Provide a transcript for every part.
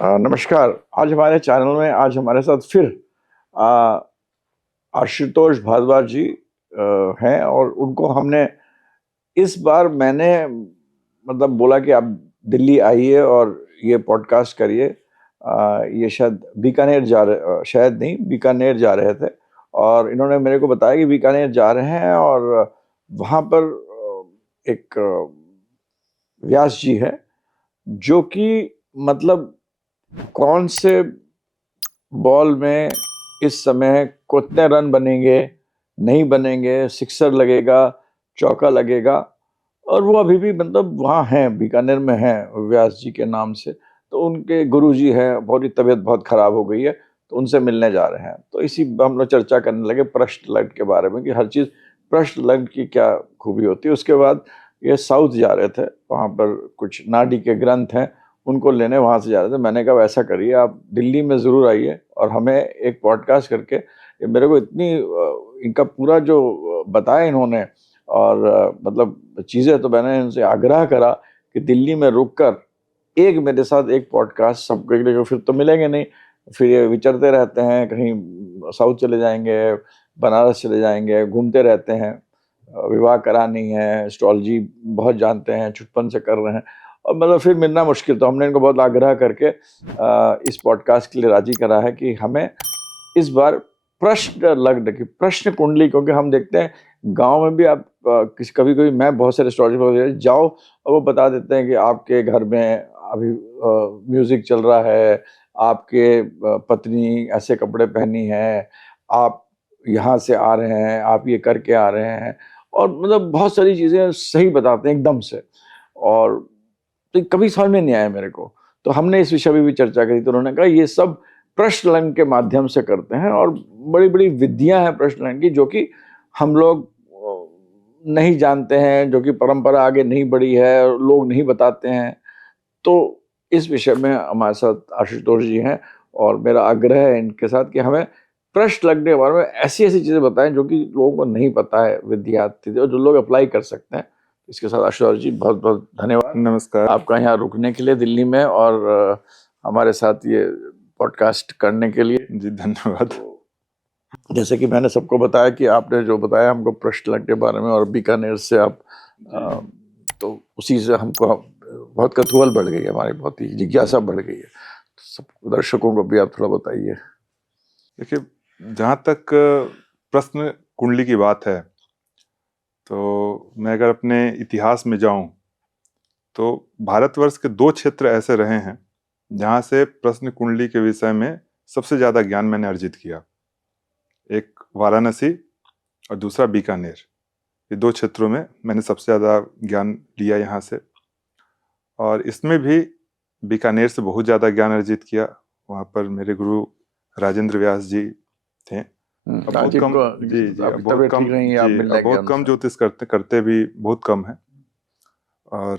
नमस्कार। आज हमारे चैनल में आज हमारे साथ फिर आ, आशुतोष भारद्वाज जी हैं और उनको हमने इस बार मैंने मतलब बोला कि आप दिल्ली आइए और ये पॉडकास्ट करिए। ये शायद बीकानेर शायद नहीं, बीकानेर जा रहे थे और इन्होंने मेरे को बताया कि बीकानेर जा रहे हैं और वहाँ पर एक व्यास जी है जो कि मतलब कौन से बॉल में इस समय कितने रन बनेंगे, नहीं बनेंगे, सिक्सर लगेगा, चौका लगेगा, और वो अभी भी मतलब वहाँ हैं, बीकानेर में हैं व्यास जी के नाम से। तो उनके गुरुजी हैं, बहुत ही तबीयत बहुत खराब हो गई है, तो उनसे मिलने जा रहे हैं। तो इसी हम लोग चर्चा करने लगे प्रश्न लग्न के बारे में कि हर चीज़ प्रश्न लग्न की क्या खूबी होती है। उसके बाद ये साउथ जा रहे थे, वहाँ पर कुछ नाडी के ग्रंथ हैं, उनको लेने वहाँ से जा रहे थे। मैंने कहा वैसा करिए, आप दिल्ली में ज़रूर आइए और हमें एक पॉडकास्ट करके, ये मेरे को इतनी इनका पूरा जो बताया इन्होंने और मतलब चीज़ें, तो मैंने इनसे आग्रह करा कि दिल्ली में रुककर एक मेरे साथ एक पॉडकास्ट सबके लिए, फिर तो मिलेंगे नहीं, फिर ये विचरते रहते हैं, कहीं साउथ चले जाएंगे, बनारस चले जाएंगे, घूमते रहते हैं, विवाह करानी है, एस्ट्रोलॉजी बहुत जानते हैं, छुटपन से कर रहे हैं और मतलब फिर मिलना मुश्किल। तो हमने इनको बहुत आग्रह करके इस पॉडकास्ट के लिए राजी करा है कि हमें इस बार प्रश्न लग्न की प्रश्न कुंडली, क्योंकि हम देखते हैं गांव में भी आप किसी कभी कभी मैं बहुत सारे एस्ट्रोलॉजी जाओ और वो बता देते हैं कि आपके घर में अभी म्यूजिक चल रहा है, आपके पत्नी ऐसे कपड़े पहनी है, आप यहाँ से आ रहे हैं, आप ये करके आ रहे हैं, और मतलब बहुत सारी चीजें सही बताते हैं एकदम से। और तो कभी समझ में नहीं आया मेरे को। तो हमने इस विषय में भी चर्चा करी, तो उन्होंने कहा ये सब प्रश्न लग्न के माध्यम से करते हैं और बड़ी बड़ी विधियां हैं प्रश्न लग्न की, जो कि हम लोग नहीं जानते हैं, जो कि परंपरा आगे नहीं बढ़ी है, लोग नहीं बताते हैं। तो इस विषय में हमारे साथ आशुतोष जी हैं और मेरा आग्रह है इनके साथ कि हमें प्रश्न लग्न के बारे में ऐसी ऐसी चीजें बताएं जो कि लोगों को नहीं पता है, विद्यार्थी और जो लोग अप्लाई कर सकते हैं। इसके साथ आशुतोष जी बहुत बहुत धन्यवाद। नमस्कार। आपका यहाँ रुकने के लिए दिल्ली में और हमारे साथ ये पॉडकास्ट करने के लिए जी धन्यवाद। जैसे कि मैंने सबको बताया कि आपने जो बताया हमको प्रश्न लग्न के बारे में और बीकानेर से आप तो उसी से हमको बहुत कौतूहल बढ़ गई है, हमारी बहुत ही जिज्ञासा बढ़ गई है। तो सब दर्शकों को भी आप थोड़ा बताइए। देखिए, जहाँ तक प्रश्न कुंडली की बात है, तो मैं अगर अपने इतिहास में जाऊं तो भारतवर्ष के दो क्षेत्र ऐसे रहे हैं जहाँ से प्रश्न कुंडली के विषय में सबसे ज़्यादा ज्ञान मैंने अर्जित किया। एक वाराणसी और दूसरा बीकानेर। ये दो क्षेत्रों में मैंने सबसे ज़्यादा ज्ञान लिया यहाँ से, और इसमें भी बीकानेर से बहुत ज़्यादा ज्ञान अर्जित किया। वहाँ पर मेरे गुरु राजेंद्र व्यास जी थे। अब बहुत कम जी अब बहुत कम अब बहुत कम ज्योतिष करते भी बहुत कम है, और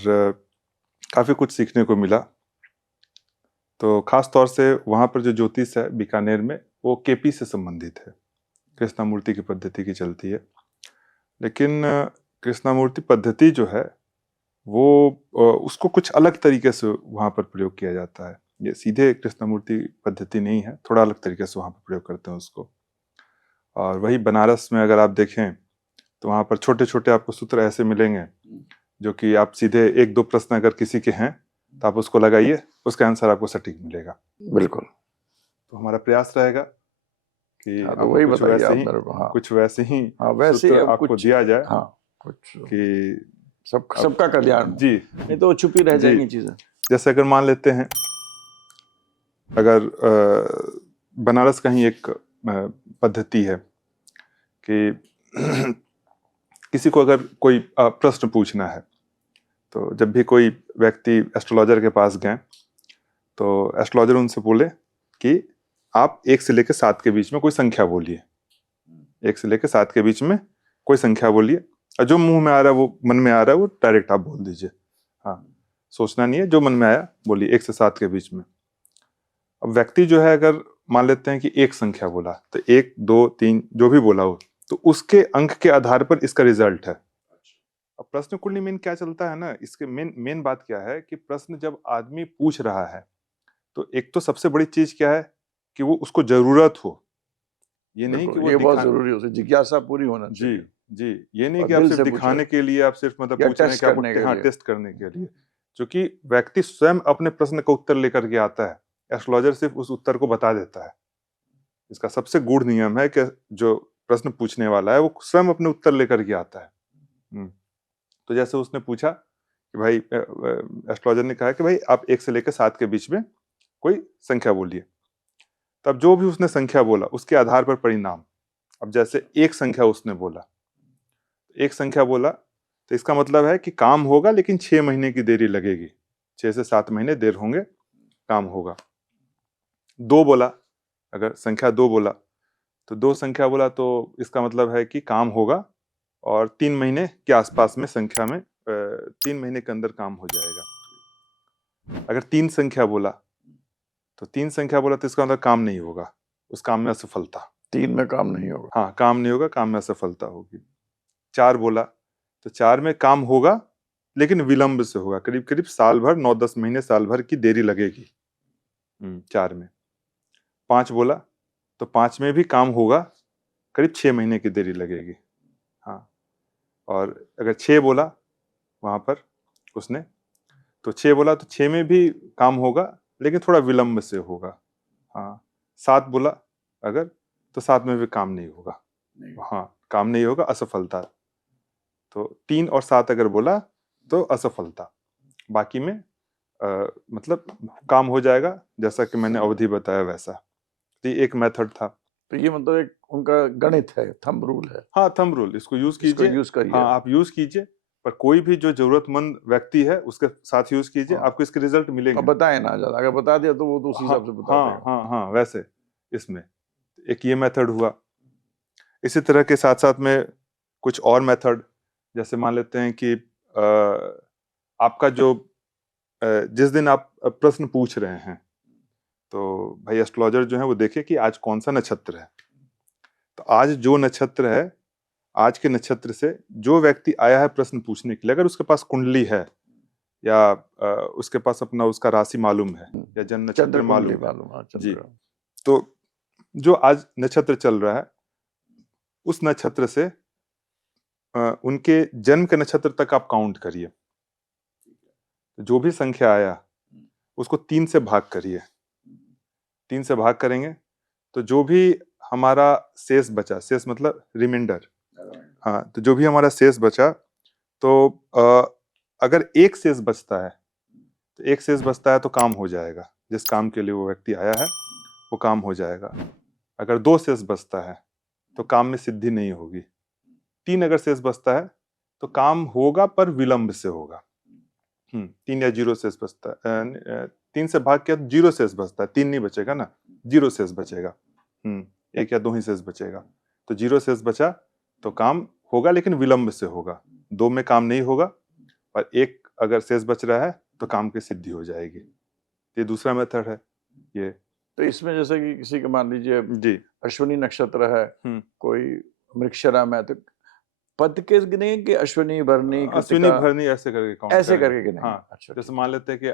काफ़ी कुछ सीखने को मिला। तो खास तौर से वहाँ पर जो ज्योतिष है बीकानेर में, वो केपी से संबंधित है, कृष्णामूर्ति की पद्धति की चलती है। लेकिन कृष्णामूर्ति पद्धति जो है वो उसको कुछ अलग तरीके से वहाँ पर प्रयोग किया जाता है। ये सीधे कृष्णामूर्ति पद्धति नहीं है, थोड़ा अलग तरीके से वहाँ पर प्रयोग करते हैं उसको। और वही बनारस में अगर आप देखें तो वहाँ पर छोटे छोटे आपको सूत्र ऐसे मिलेंगे जो कि आप सीधे एक दो प्रश्न अगर किसी के हैं तो आप उसको लगाइए, उसका आंसर आपको सटीक मिलेगा। बिल्कुल। तो हमारा प्रयास रहेगा कि तो वही कुछ वैसे ही सूत्र आपको दिया जाए कि सबका कल्याण जी, नहीं तो छुपी रह जाएंगी चीजें। जैसे अगर मान लेते हैं, अगर बनारस का ही एक पद्धति है कि किसी को अगर कोई प्रश्न पूछना है, तो जब भी कोई व्यक्ति एस्ट्रोलॉजर के पास गए तो एस्ट्रोलॉजर उनसे बोले कि आप 1 से लेकर 7 के बीच में कोई संख्या बोलिए, 1 से लेकर 7 के बीच में कोई संख्या बोलिए, और जो मुंह में आ रहा है, वो मन में आ रहा है, वो डायरेक्ट आप बोल दीजिए। हाँ, सोचना नहीं है, जो मन में आया बोलिए 1 से 7 के बीच में। अब व्यक्ति जो है, अगर मान लेते हैं कि एक संख्या बोला, तो 1 2 3 जो भी बोला हो, तो उसके अंक के आधार पर इसका रिजल्ट है। अब प्रश्न कुंडली में क्या चलता है ना, इसके मेन बात क्या है कि प्रश्न जब आदमी पूछ रहा है तो एक तो सबसे बड़ी चीज क्या है कि वो उसको जरूरत हो, ये नहीं कि बिल्कुल, वो ये बहुत दिखा जरूरी है, उसे जिज्ञासा पूरी होना जी चाहिए जी, ये नहीं और कि आप दिल सिर्फ से पूछा दिखाने के लिए, आप सिर्फ मतलब या पूछ रहे हैं टेस्ट कि आपको करने के हाँ लिए। टेस्ट करने के लिए, क्योंकि व्यक्ति स्वयं अपने प्रश्न का उत्तर लेकर के आता है, एस्ट्रोलॉजर सिर्फ उस उत्तर को बता देता है। इसका सबसे गूढ़ नियम है कि जो प्रश्न पूछने वाला है वो स्वयं अपने उत्तर लेकर के आता है। तो जैसे उसने पूछा कि भाई, एस्ट्रोलॉजर ने कहा कि भाई आप 1 से लेकर 7 के बीच में कोई संख्या बोलिए। तब जो भी उसने संख्या बोला उसके आधार पर परिणाम। अब जैसे एक संख्या उसने बोला, एक संख्या बोला तो इसका मतलब है कि काम होगा लेकिन 6 महीने की देरी लगेगी, 6 से 7 महीने देर होंगे, काम होगा। 2 बोला, अगर संख्या 2 बोला तो 2 संख्या बोला तो इसका मतलब है कि काम होगा और 3 महीने के आसपास में संख्या में 3 महीने के अंदर काम हो जाएगा। अगर 3 संख्या बोला तो 3 संख्या बोला तो इसका मतलब काम नहीं होगा, उस काम में असफलता। 3 में काम नहीं होगा। हाँ, काम नहीं होगा, काम में असफलता होगी। 4 बोला तो 4 में काम होगा लेकिन विलंब से होगा, करीब करीब साल भर, 9-10 महीने, साल भर की देरी लगेगी 4 में। 5 बोला तो 5 में भी काम होगा, करीब 6 महीने की देरी लगेगी। हाँ, और अगर 6 बोला वहां पर उसने, तो 6 बोला तो 6 में भी काम होगा लेकिन थोड़ा विलंब से होगा। हाँ, 7 बोला अगर, तो 7 में भी काम नहीं होगा। हाँ, काम नहीं होगा, असफलता। तो 3 और 7 अगर बोला तो असफलता, बाकी में मतलब काम हो जाएगा, जैसा कि मैंने अवधि बताया वैसा। तो ये एक मेथड था। तो ये मतलब एक उनका गणित है, थंब रूल है। हाँ, थंब रूल, इसको यूज इसको कीजिए। यूज करिए। हाँ, आप यूज कीजिए, पर कोई भी जो जरूरतमंद व्यक्ति है उसके साथ यूज कीजिए, हाँ। आपको इसके रिजल्ट अब मिलेंगे। बताए ना ज्यादा, अगर बता दिया तो वो तो उसी हाँ हिसाब से बता हाँ देगा। हाँ हाँ, वैसे इसमें एक ये मेथड हुआ। इसी तरह के साथ साथ में कुछ और मेथड, जैसे मान लेते हैं कि आपका जो जिस दिन आप प्रश्न पूछ रहे हैं, तो भाई एस्ट्रोलॉजर जो है वो देखे कि आज कौन सा नक्षत्र है। तो आज जो नक्षत्र है, आज के नक्षत्र से जो व्यक्ति आया है प्रश्न पूछने के लिए, अगर उसके पास कुंडली है या उसके पास अपना उसका राशि मालूम है या जन्म नक्षत्र चंद्र मालूम कुंडली है मालूम है, जी, चंद्र। तो जो आज नक्षत्र चल रहा है उस नक्षत्र से उनके जन्म के नक्षत्र तक आप काउंट करिए। जो भी संख्या आया उसको 3 से भाग करिए। 3 से भाग करेंगे तो जो भी हमारा शेष बचा, शेष मतलब रिमाइंडर, हाँ, तो जो भी हमारा शेष बचा, तो अगर एक शेष बचता है तो एक शेष बचता है तो काम हो जाएगा, जिस काम के लिए वो व्यक्ति आया है वो काम हो जाएगा। अगर 2 शेष बचता है तो काम में सिद्धि नहीं होगी। 3 अगर शेष बचता है तो काम होगा पर विलंब से होगा। 3 या 0 शेष बचता है, 3 से भाग किया तो 0 शेष बचता है, 3 नहीं बचेगा ना, 0 शेष बचेगा। 1 या 2 ही शेष बचेगा। तो 0 शेष बचा तो काम होगा लेकिन विलंब से होगा। 2 में काम नहीं होगा, और 1 अगर शेष बच रहा है तो काम की सिद्धि हो जाएगी। ये दूसरा मेथड है ये। तो इसमें जैसे कि किसी का मान लीजिए जी, अश्विनी नक्षत्र है, कोई मृगशिरा में है, तो पद के गिने कि अश्विनी, भरणी, अश्विनी कृतिका, भरनी ऐसे करके काउंट ऐसे करेंगे। करके गिनेंगे? हाँ, अच्छा, जैसे ठीक मान है। लेते हैं कि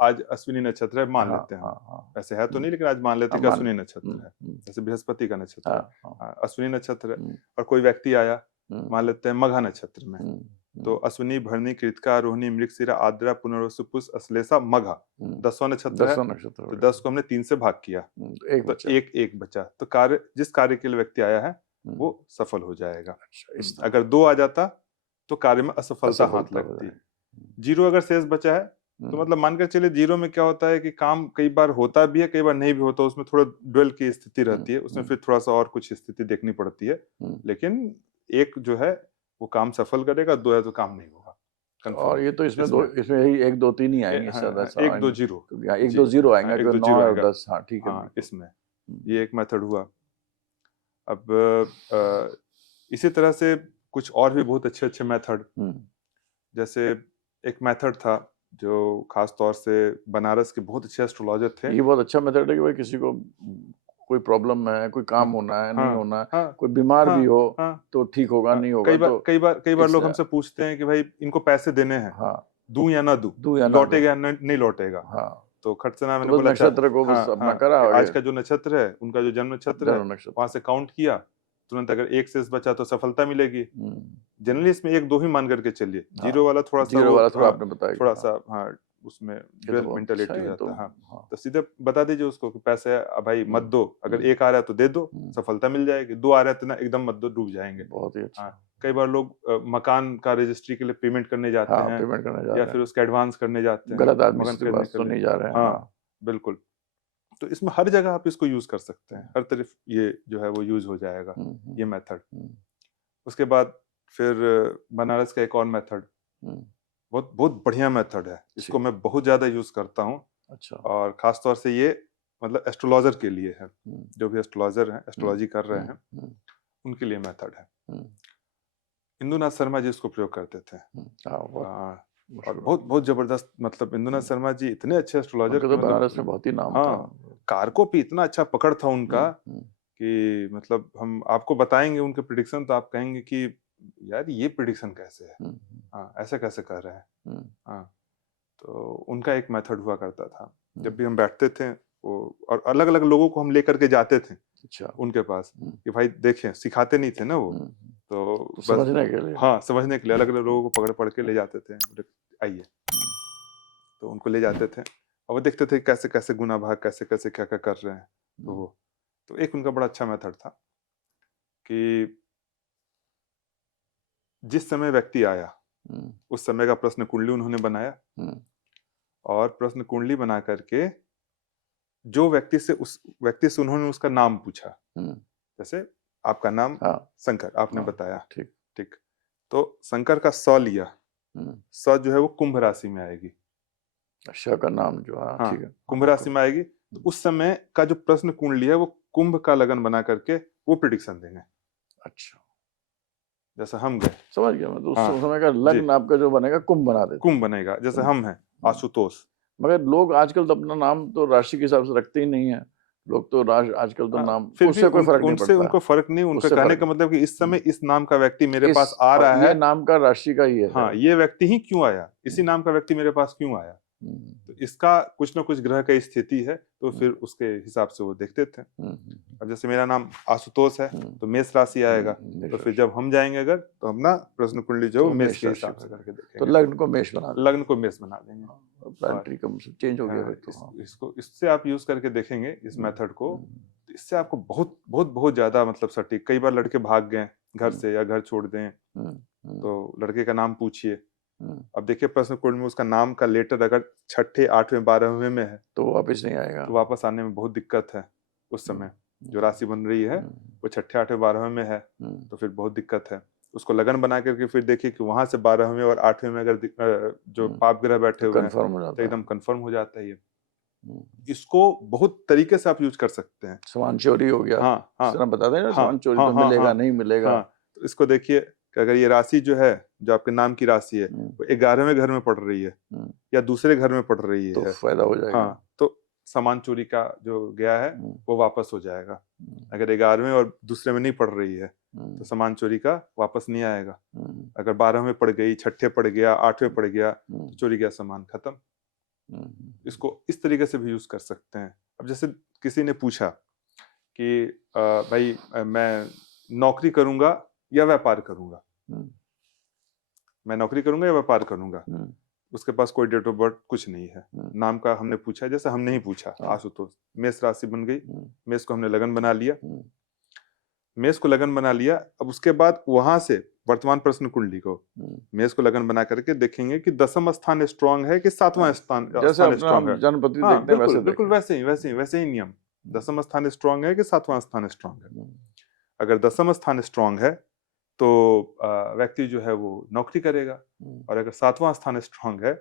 आज अश्विनी नक्षत्र है, मान हाँ, लेते हैं हम, हाँ, हाँ। ऐसे है तो नहीं, लेकिन आज मान लेते हैं कि मान अश्विनी लें। नक्षत्र है, जैसे बृहस्पति का नक्षत्र हाँ, है, हाँ। अश्विनी नक्षत्र है, और कोई व्यक्ति आया, मान लेते हैं मघा नक्षत्र में, तो अश्विनी, भरणी, कृतिका, रोहिणी, मृगशिरा, आद्रा, पुनर्वसु, पुष्य, अश्लेषा, मघा, 10वां नक्षत्र है। 10वां नक्षत्र तो 10 को हमने 3 से भाग किया, एक तो बचा। एक बचा, तो कार्य, जिस कार्य के लिए व्यक्ति आया है वो सफल हो जाएगा। अच्छा, इस तरह अगर 2 आ जाता तो कार्य में असफलता हाथ असफलता हो लगती। जाएगी। 0 अगर शेष बचा है तो मतलब मानकर चलिए 0 में क्या होता है कि काम कई बार होता भी है, कई बार नहीं भी होता, उसमें थोड़ा ड्वेल की स्थिति रहती है, उसमें फिर थोड़ा सा और कुछ स्थिति देखनी पड़ती है, लेकिन 1 जो है वो काम सफल करेगा, 2 है तो काम नहीं होगा। और ये तो इसमें दो, इसमें ही 1 2 3 ही आएंगे, हाँ, ज्यादा 1 2 0 1 2 0 आएंगे, 1 2 9 0 और आएगा। 10। हाँ, ठीक है। हाँ, इसमें ये एक मेथड हुआ। अब इसी तरह से कुछ और भी बहुत अच्छे अच्छे मेथड, जैसे एक मेथड था जो खास तौर से बनारस के बहुत अच्छे एस्ट्रोलॉजर थे। ये बहुत अच्छा मेथड है कि भाई किसी को कोई प्रॉब्लम है, कोई काम होना है, नहीं होना है, कोई बीमार भी हो तो ठीक होगा, नहीं होगा तो कई बार लोग हमसे पूछते हैं कि भाई इनको पैसे देने हैं, हाँ, दूं या ना दूं, दूं या ना दूं। लौटेगा या नहीं लौटेगा। हाँ, तो खट से नाम मैंने तो बस बोला अच्छा, नक्षत्र को बस हाँ अपना हाँ करा कि आगे। आज का जो नक्षत्र है उनका जो जन्म नक्षत्र है जन्म नक्षत्र। वहां से काउंट किया, तुरंत अगर 1 शेष बचा तो सफलता मिलेगी। हम्म, जनरली इसमें 1-2 ही मान करके चलिए, हाँ, जीरो वाला थोड़ा सा जीरो वो, वाला थोड़ा हाँ आपने बताया थोड़ा हाँ, सा, हाँ उसमें ये तो ड्यूअल बहुत मेंटालिटी अच्छा हो है जाता तो है। हाँ, हाँ। तो सीधे बता दीजिए उसको कि पैसे भाई मत दो, अगर हम्म, 1 आ रहा है तो दे दो, हम्म, सफलता मिल जाएगी, 2 आ रहा है तो ना एकदम मत दो, डूब जाएंगे। बहुत ही अच्छा। हाँ, कई बार लोग मकान का रजिस्ट्री के लिए पेमेंट करने जाते हाँ, हैं पेमेंट करने जा या रहे फिर हैं, उसका एडवांस करने जाते हैं गलत आदमी मकान से खरीदने पास के तो लिए। नहीं जा रहे हैं। हाँ हाँ, बिल्कुल, तो इसमें हर जगह आप इसको यूज कर सकते हैं, हर तरफ ये जो है वो यूज हो जाएगा ये मेथड। उसके बाद फिर बनारस का एक और मेथड, बहुत बहुत बढ़िया मेथड है, इसको मैं बहुत ज्यादा यूज करता हूँ। अच्छा। और खास तौर से ये मतलब एस्ट्रोलॉजर के लिए है, जो भी एस्ट्रोलॉजर हैं, एस्ट्रोलॉजी कर रहे हैं, उनके लिए मेथड है। इंदुनाथ शर्मा जी इसको प्रयोग करते थे। और बहुत बहुत जबरदस्त, मतलब इंदुनाथ शर्मा जी इतने अच्छे एस्ट्रोलॉजर तो बनारस में बहुत ही नाम था। हाँ, कारकों पे इतना अच्छा पकड़ था उनका कि मतलब हम आपको बताएंगे उनके प्रिडिक्शन तो आप कहेंगे कि यार ये प्रिडिक्शन कैसे है, हाँ ऐसे कैसे कर रहे हैं। हाँ, तो उनका एक मेथड हुआ करता था, जब भी हम बैठते थे वो, और अलग अलग लोगों को हम लेकर के जाते थे उनके पास कि भाई देखें, सिखाते नहीं थे ना वो, तो बस समझने के लिए, हाँ समझने के लिए अलग अलग लोगों को पकड़ पकड़ के ले जाते थे, आइए, तो उनको ले जाते थे और वो देखते थे कैसे कैसे गुना भाग, कैसे कैसे क्या क्या कर रहे हैं। तो वो, तो एक उनका बड़ा अच्छा मेथड था कि जिस समय व्यक्ति आया उस समय का प्रश्न कुंडली उन्होंने बनाया, और प्रश्न कुंडली बना करके जो व्यक्ति से, उस व्यक्ति से उन्होंने उसका नाम पूछा, जैसे आपका नाम शंकर आपने बताया, ठीक, तो शंकर का स लिया, स जो है वो कुंभ राशि में आएगी, श का नाम जो है, हाँ ठीक है, कुंभ राशि में आएगी, तो उस समय का जो प्रश्न कुंडली है वो कुंभ का लगन बना करके वो प्रिडिक्शन देंगे। अच्छा, जैसे हम गए, समझ गया मैं, तो उस समय का लग्न आपका जो बनेगा कुंभ बना देते, कुंभ बनेगा, जैसे हम हैं आशुतोष। मगर लोग आजकल तो अपना नाम तो राशि के हिसाब से रखते ही नहीं है, लोग तो आजकल तो नाम, फिर उससे कोई फर्क नहीं उनसे पड़ता, उनको फर्क नहीं, उनका कहने का मतलब कि इस समय इस नाम का व्यक्ति मेरे पास आ रहा है, ये नाम का राशि का ही है, हाँ ये व्यक्ति ही क्यों आया, इसी नाम का व्यक्ति मेरे पास क्यों आया, तो इसका कुछ ना कुछ ग्रह का स्थिति है, तो फिर उसके हिसाब से वो देखते थे। अब जैसे मेरा नाम आशुतोष है तो मेष राशि आएगा, तो फिर जब हम जाएंगे अगर, तो हम ना प्रश्न कुंडली जो मेष के हिसाब से करके देखेंगे, तो लग्न को मेष बना देंगे, लग्न को मेष बना देंगे, प्लानिटरी कम चेंज हो गया तो इसको इससे आप यूज करके देखेंगे इस मेथड को, इससे आपको बहुत बहुत बहुत ज्यादा मतलब सटीक। कई बार लड़के भाग गए घर से या घर छोड़ दें, तो लड़के का नाम पूछिए, अब देखिए प्रश्न कुंडली में उसका नाम का लेटर अगर 6ठे 8वें 12वें में है तो वापस नहीं आएगा, तो वापस आने में बहुत दिक्कत है। उस समय जो राशि बन रही है वो 6ठे 8वें 12वें में है, तो फिर बहुत दिक्कत है। उसको लगन बना करके फिर देखिए कि वहां से 12वें और 8वें में अगर जो पाप ग्रह बैठे हुए हैं तो एकदम कंफर्म हो जाता है ये। इसको बहुत तरीके से आप यूज कर सकते हैं। सामान चोरी हो गया, हाँ बता दें ना, सामान चोरी तो मिलेगा नहीं मिलेगा, तो इसको देखिए कि अगर ये राशि जो है, जो आपके नाम की राशि है, वो 11वें घर में पड़ रही है या दूसरे घर में पड़ रही है, तो फायदा हो जाएगा। हाँ, तो सामान चोरी का जो गया है वो वापस हो जाएगा। अगर 11वें और दूसरे में नहीं पड़ रही है तो सामान चोरी का वापस नहीं आएगा। अगर 12वें पड़ गई, 6ठे पड़ गया, 8वें पड़ गया, तो चोरी गया सामान, खत्म। इसको इस तरीके से भी यूज कर सकते हैं। अब जैसे किसी ने पूछा कि भाई मैं नौकरी करूंगा या व्यापार करूंगा, मैं नौकरी करूंगा या व्यापार करूंगा, उसके पास कोई डेट ऑफ बर्थ कुछ नहीं है, नाम का हमने पूछा, जैसे हमने ही पूछा आशुतोष, मेष राशि बन गई, मेष को हमने लगन बना लिया, मेष को लगन बना लिया। अब उसके बाद वहां से वर्तमान प्रश्न कुंडली को मेष को लगन बना करके देखेंगे कि 10वां स्थान स्ट्रांग है कि 7वां स्थान स्ट्रांग है। जनपति हाँ, देखते हैं वैसे बिल्कुल वैसे ही नियम, 10वां स्थान स्ट्रांग है कि 7वां स्थान स्ट्रांग है। अगर 10वां स्थान स्ट्रांग है तो व्यक्ति जो है वो नौकरी करेगा, और अगर 7वां स्थान स्ट्रांग है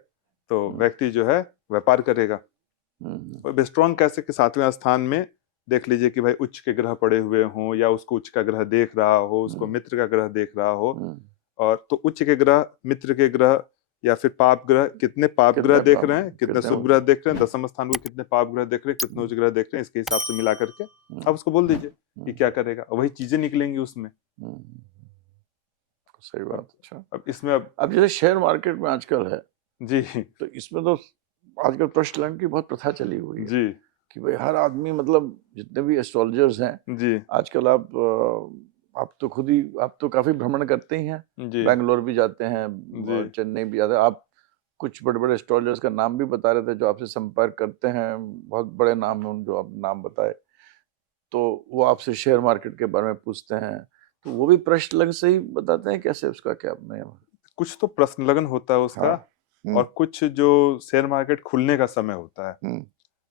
तो व्यक्ति जो है व्यापार करेगा। स्ट्रांग कैसे कि 7वें स्थान में देख लीजिए कि भाई उच्च के ग्रह पड़े हुए हों, या उसको उच्च का ग्रह देख रहा हो, उसको मित्र का ग्रह देख रहा हो, और तो उच्च के ग्रह, मित्र के ग्रह, या फिर पाप ग्रह, कितने पाप ग्रह देख रहे हैं, कितने शुभ ग्रह देख रहे हैं, 10वां स्थान को कितने पाप ग्रह देख रहे हैं, कितने उच्च ग्रह देख रहे हैं, इसके हिसाब से मिला करके आप उसको बोल दीजिए कि क्या करेगा, वही चीजें निकलेंगी उसमें। सही बात। अच्छा, अब इसमें अब जैसे शेयर मार्केट में आजकल है जी, तो इसमें तो आजकल प्रश्न लगन की बहुत प्रथा चली हुई है जी कि भाई हर आदमी, मतलब जितने भी एस्ट्रोलॉजर्स हैं जी आजकल, आप तो खुद ही, आप तो काफी भ्रमण करते ही हैं, जी बैंगलोर भी जाते हैं जी और चेन्नई भी जाते हैं आप। कुछ बड़े बड़े एस्ट्रोलॉजर्स का नाम भी बता रहे थे जो आपसे संपर्क करते हैं, बहुत बड़े नाम है उन जो आप नाम बताए, तो वो आपसे शेयर मार्केट के बारे में पूछते हैं, तो वो भी प्रश्न लग से ही बताते हैं, कैसे उसका क्या नियम है? कुछ तो प्रश्न लगन होता है उसका, हाँ। और कुछ जो शेयर मार्केट खुलने का समय होता है, हम्म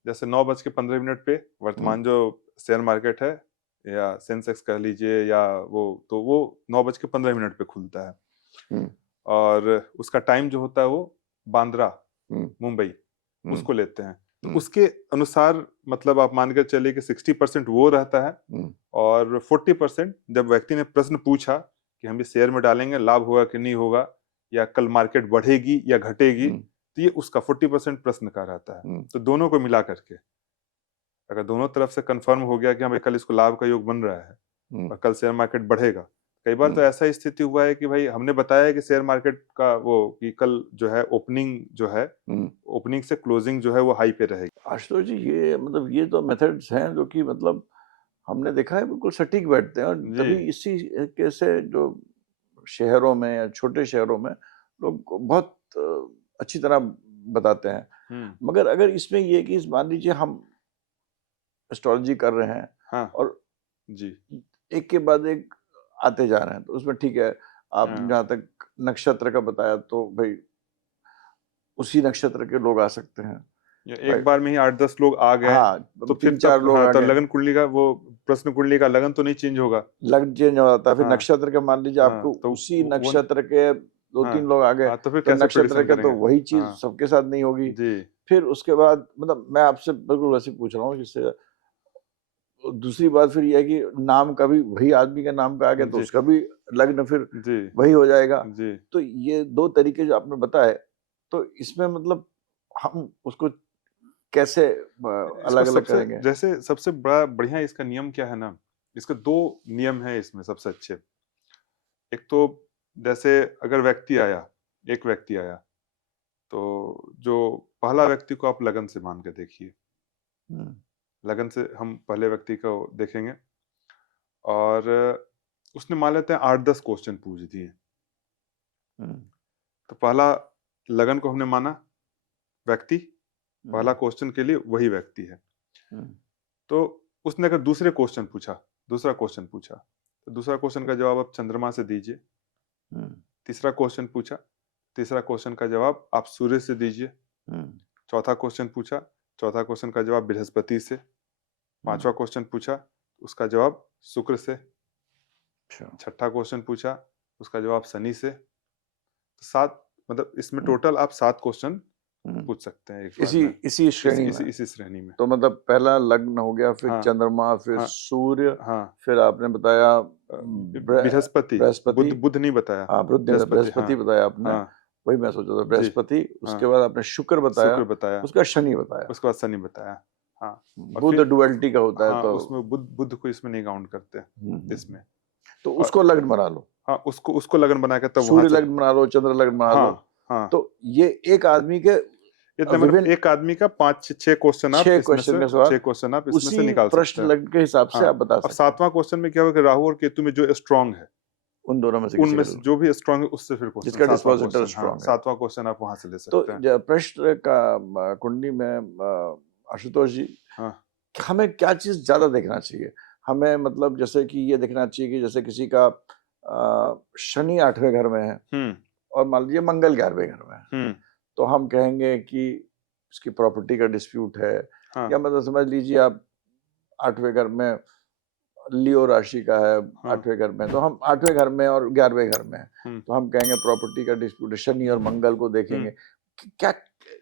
जैसे 9:15 पे वर्तमान जो शेयर मार्केट है, या सेंसेक्स कह लीजिए, या वो 9:15 पे खुलता है, हम्म और उसका टाइम जो होता है वो बांद्रा, हम्म मुंबई, हम्म उसको लेते हैं। तो हम्म उसके अनुसार मतलब आप मान कर चलिए कि 60% वो रहता है, हम्म और 40% जब व्यक्ति ने प्रश्न पूछा कि हम ये शेयर में डालेंगे, लाभ होगा कि नहीं होगा, या कल मार्केट बढ़ेगी या घटेगी, हम्म तो ये उसका 40% प्रश्न का रहता है। हम्म तो दोनों को मिला करके अगर दोनों तरफ से कंफर्म हो गया कि हमें कल इसको लाभ का योग बन रहा है हम्म और कल शेयर मार्केट बढ़ेगा। कई बार तो हम्म ऐसा स्थिति हुआ है कि भाई हमने बताया कि शेयर मार्केट का वो कि कल जो है ओपनिंग जो है, हम्म। ओपनिंग से क्लोजिंग जो है वो हाई पे रहेगी। आशुतोष जी, ये मतलब ये तो मेथड्स हैं जो कि मतलब हमने देखा है बिल्कुल सटीक बैठते हैं, और जी तभी इसी के से जो शहरों में या छोटे शहरों में लोग बहुत अच्छी तरह बताते हैं। हम्म मगर अगर इसमें ये कि मान लीजिए हम एस्ट्रोलॉजी कर रहे हैं हाँ और जी एक के बाद एक आते जा रहे हैं, तो उसमें ठीक है, आप हाँ जहाँ तक नक्षत्र का बताया तो भाई उसी नक्षत्र के लोग आ सकते हैं या भाई। एक बार में ही 8-10 लोग आ गए, हाँ, तो फिर 3-4 तब लोग हाँ आ तो गए, लगन कुंडली का वो प्रश्न कुंडली का लगन तो नहीं चेंज होगा। लग्न चेंज हो जाता है। फिर हाँ नक्षत्र के मान लीजिए हाँ आपको तो उसी वो नक्षत्र के हाँ 2-3 लोग आ गए, हाँ तो फिर तो कैसे नक्षत्र प्रिडिक्शन के तो करेंगे। वही चीज हाँ सबके साथ नहीं होगी। जी फिर उसके बाद मतलब मैं आपसे बिल्कुल वैसे पूछ रहा हूँ, जिससे दूसरी बात फिर यह है कि नाम का भी वही आदमी का नाम का आ गया तो जी उसका भी लग्न फिर जी वही हो जाएगा। जी तो ये 2 तरीके जो आपने बताए, तो इसमें मतलब हम उसको कैसे इसको अलग-अलग सबसे करेंगे? जैसे सबसे बड़ा बढ़िया इसका नियम क्या है ना, इसके दो नियम है इसमें सबसे अच्छे। एक तो जैसे अगर व्यक्ति आया, एक व्यक्ति आया, तो जो पहला व्यक्ति को आप लगन से मान के देखिए। हुँ, लगन से हम पहले व्यक्ति को देखेंगे, और उसने मान लेते हैं 8-10 क्वेश्चन पूछ दिए। हुँ, तो पहला लगन को हमने माना व्यक्ति, हुँ, पहला क्वेश्चन के लिए वही व्यक्ति है। हुँ, तो उसने अगर दूसरे क्वेश्चन पूछा, दूसरा क्वेश्चन पूछा, तो दूसरा क्वेश्चन का जवाब आप चंद्रमा से दीजिए। हुँ, तीसरा क्वेश्चन पूछा, तीसरा क्वेश्चन का जवाब आप सूर्य से दीजिए। हुँ, चौथा क्वेश्चन पूछा, चौथा क्वेश्चन का जवाब बृहस्पति से। हुँ, पांचवा क्वेश्चन पूछा, उसका जवाब शुक्र से। अच्छा। छठा क्वेश्चन पूछा, उसका जवाब शनि से। तो 7, मतलब इसमें हुँ, टोटल आप 7 क्वेश्चन हुँ, पूछ सकते हैं एक बार इसी में, इसी श्रेणी में। इसी श्रेणी में। तो मतलब पहला लग्न हो गया, फिर हाँ चंद्रमा, फिर हाँ सूर्य, हाँ फिर आपने बताया बृहस्पति, बुध बृहस्पति। बुध नहीं बताया। हाँ, बृहस्पति, हाँ बृहस्पति बताया आपने, हाँ वही मैं सोच रहा था जी बृहस्पति। हाँ। उसके बाद आपने शुक्र बताया, शुक्र बताया, उसका शनि बताया। उसके बाद शनि बताया। हाँ और बुध फिर डुअलिटी का होता है हाँ तो उसमें बुध बुध को इसमें नहीं काउंट करते हम्म। इसमें। तो और उसको लग्न बना लो, हाँ उसको उसको लगन बना के तब वहां सूर्य से। लग्न बना लो, चंद्र लग्न बना लो। हाँ हाँ तो ये एक आदमी के इतने मतलब विभिन्न एक आदमी का 5-6 क्वेश्चन आप 6 इसमें क्वेश्चन से का सवाल 6 क्वेश्चन आप इसमें से उसी निकाल सकते प्रश्न हैं। लग्न के हिसाब से हाँ आप बता अब सकते हैं। 7वां क्वेश्चन में क्या होगा कि राहु और केतु में जो स्ट्रांग है, उन दोनों में से किसी उनमें का से लो, जो भी स्ट्रांग है उससे फिर क्वेश्चन जिसका 7वां डिस्पोजिटर क्वेश्चन, हाँ स्ट्रांग है। 7वां क्वेश्चन आप वहां से ले तो सकते हैं। प्रश्न का कुंडली में आशुतोष जी, हाँ हमें क्या चीज ज्यादा देखना चाहिए? हमें मतलब जैसे कि ये देखना चाहिए कि जैसे किसी का शनि 8वें घर में है हम्म और मान लीजिए मंगल 11वें घर में है, हम्म तो हम कहेंगे कि इसकी प्रॉपर्टी का डिस्प्यूट है। हाँ या मतलब समझ लीजिए आप 8वें घर में लियो राशि का है, हाँ 8वें घर में, तो हम 8वें घर में और 11वें घर में है, हम्म तो हम कहेंगे प्रॉपर्टी का डिस्प्यूट है। शनि और मंगल को हम्म देखेंगे क्या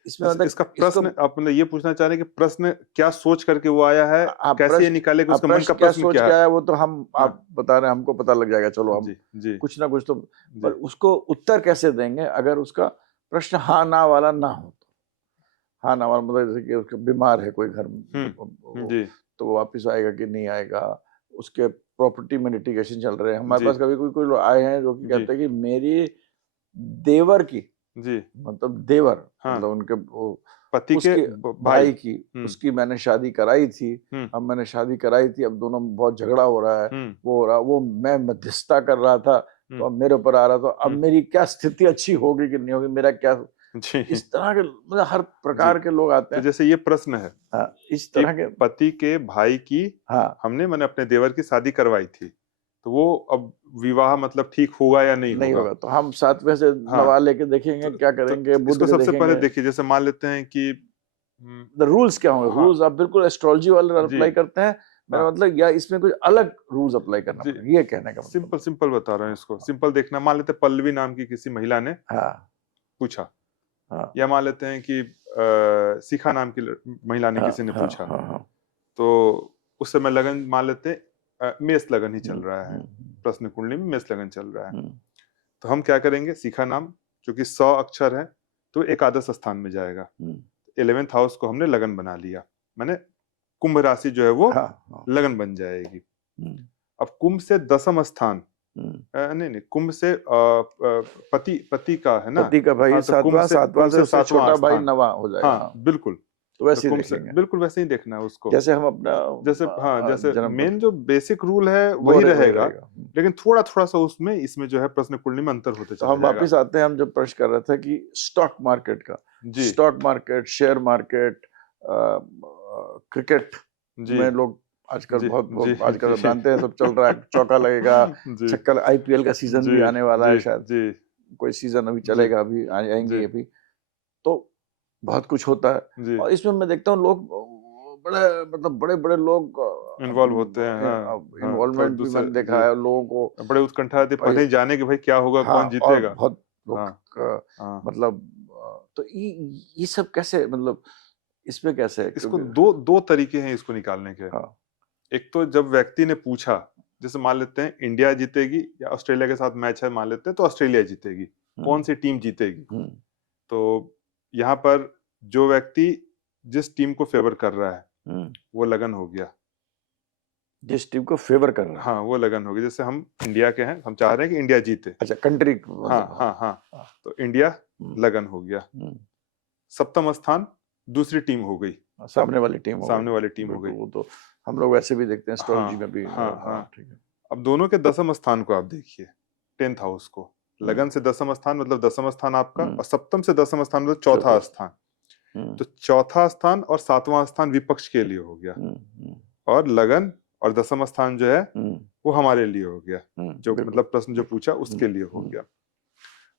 इसमें मतलब इसका इसको प्रश्न आप मतलब ये पूछना चाह रहे हैं कि प्रश्न क्या सोच करके वो आया है, आप कैसे ये प्रश्न निकाले कि उसका मन का प्रश्न क्या प्रश्न सोच क्या के है। आया वो तो हम हाँ आप बता रहे हैं, हमको पता लग जाएगा, चलो हम जी जी कुछ ना कुछ तो। पर जी उसको उत्तर कैसे देंगे अगर उसका प्रश्न हाँ ना वाला ना हो? तो हाँ ना वाला मतलब जैसे कि उसका बीमार है कोई घर में, जी तो वो वापिस आएगा कि नहीं आएगा, उसके प्रॉपर्टी में लिटिगेशन चल रहे हैं। हमारे जी पास कभी कोई कोई लोग आए हैं जो कि जी कहते हैं कि मेरी देवर की जी मतलब देवर, हाँ मतलब उनके वो पति के उसके भाई भाई की, हम्म उसकी मैंने शादी कराई थी। हम्म अब मैंने शादी कराई थी, अब दोनों में बहुत झगड़ा हो रहा है, हम्म वो हो रहा, वो मैं मध्यस्थता कर रहा था तो अब मेरे ऊपर आ रहा, तो अब मेरी क्या स्थिति अच्छी होगी कि नहीं होगी, मेरा क्या, जी इस तरह के मतलब हर जी प्रकार के लोग आते तो हैं। जैसे ये प्रश्न है हाँ, इस कि तरह के, पति के भाई की हाँ हमने मैंने अपने देवर की शादी करवाई थी, तो वो अब विवाह मतलब ठीक होगा या नहीं नहीं होगा। होगा तो हम 7वें से हाँ नवा लेके देखेंगे, क्या तो करेंगे, बुध इसको के सबसे पहले देखेंगे, देखिए, जैसे मान लेते हैं कि द रूल्स क्या होंगे। हाँ रूल्स आप बिल्कुल एस्ट्रोलॉजी वाले जी अप्लाई करते हैं, मेरा हाँ मतलब या इसमें कुछ अलग रूल्स अप्लाई करना जी पड़ेगा, ये कहने का मतलब। सिंपल सिंपल बता रहा हूँ इसको, सिंपल देखना। मान लेते हैं पल्लवी नाम की किसी महिला ने हाँ पूछा, हाँ या मान लेते हैं कि शिखा नाम की महिला ने हाँ किसी ने हाँ पूछा, हाँ हाँ तो उस समय लगन मान लेते हैं मेष लगन ही चल हम्म, रहा है, हम्म, प्रश्न कुंडली में मेष लगन चल रहा है। हम्म, तो हम क्या करेंगे, शिखा नाम जो कि 100 अक्षर है तो एकादश स्थान में जाएगा। हम्म, 11th हाउस को हमने लगन बना लिया, माने कुंभ राशि जो है वो हाँ हाँ लगन बन जाएगी। हम्म, अब कुंभ से दसम स्थान, हम्म। नहीं नहीं, कुंभ से पति पति का है ना। पति का भाई हाँ तो सातवां, सातवां कुंभ से से उससे सातवां छोटा भाई स्थान। नवा हो जाएगा। हाँ हाँ, बिल्कुल, तो तो वैसे ही कुंभ देख से लेंगे, बिल्कुल वैसे ही देखना है उसको। जैसे हम अपना जैसे हाँ, जैसे जन्म मेन जो बेसिक रूल है वो वही वही रहेगा, रहेगा। लेकिन थोड़ा थोड़ा सा उसमें इसमें जो है प्रश्न कुंडली में अंतर होते तो चला हम जाएगा। वापिस आते हैं, हम जो प्रश्न कर रहे थे कि स्टॉक मार्केट का, जी stock market, share market, cricket जी में लोग आजकल जी बहुत जी बहुत आजकल जी जानते हैं, सब चल रहा है, चौका लगेगा, जी छक्का, आईपीएल का सीजन जी भी आने वाला जी है शायद, जी कोई सीजन अभी जी चलेगा, अभी आएंगे जी अभी, तो बहुत कुछ होता है। जी और इसमें मैं देखता हूँ लोग बड़े, मतलब बड़े बड़े लोग इन्वॉल्व होते हैं। हाँ हाँ, थोड़ा इन्वॉल्वमेंट भी दूसरे मैंने देखा जी, है लोगों को। बड़े उत्कंठा रहती है, भाई पहले ही जाने कि भाई क्या होगा, हाँ, कौन और जीतेगा। बहुत लोग हाँ हाँ, मतलब तो ये सब कैसे, मतलब इसमें कैसे है, इसको क्योंकि दो दो तरीके हैं इसको निकालने के। हाँ एक तो जब व्यक्ति ने पूछा, जैसे मान लेते हैं इंडिया जीतेगी या ऑस्ट्रेलिया के साथ मैच है, मान लेते हैं तो ऑस्ट्रेलिया जीतेगी, कौन हम्म, सी टीम जीतेगी। हम्म, तो यहाँ पर जो व्यक्ति जिस टीम को फेवर कर रहा है हम्म, वो लगन हो गया। जिस टीम को फेवर कर रहा है, हाँ वो लगन हो गया, जैसे हम इंडिया के हैं, हम चाह रहे हैं कि इंडिया जीते। अच्छा कंट्री हाँ मतलब, हाँ हाँ, हाँ, तो इंडिया हम्म, लगन हो गया। हम्म, सप्तम स्थान दूसरी टीम हो गई, सामने वाली टीम हो गई, सामने वाली टीम हो बिल्कुल, गई। वो तो हम लोग वैसे भी देखते हैं एस्ट्रोलॉजी हाँ में भी, हाँ हाँ, ठीक है। अब दोनों के दसम स्थान को आप देखिए, 10th हाउस को। हम्म, लगन से दसम स्थान मतलब दसम स्थान आपका, हम्म, और सप्तम से दसम स्थान मतलब चौथा चौथा, स्थान। हम्म, तो चौथा स्थान और सातवां स्थान विपक्ष के लिए हो गया, हम्म, और लगन और दसम स्थान जो है हम्म, वो हमारे लिए हो गया, जो बिल्कुल, मतलब प्रश्न जो पूछा उसके लिए हो हम्म, गया।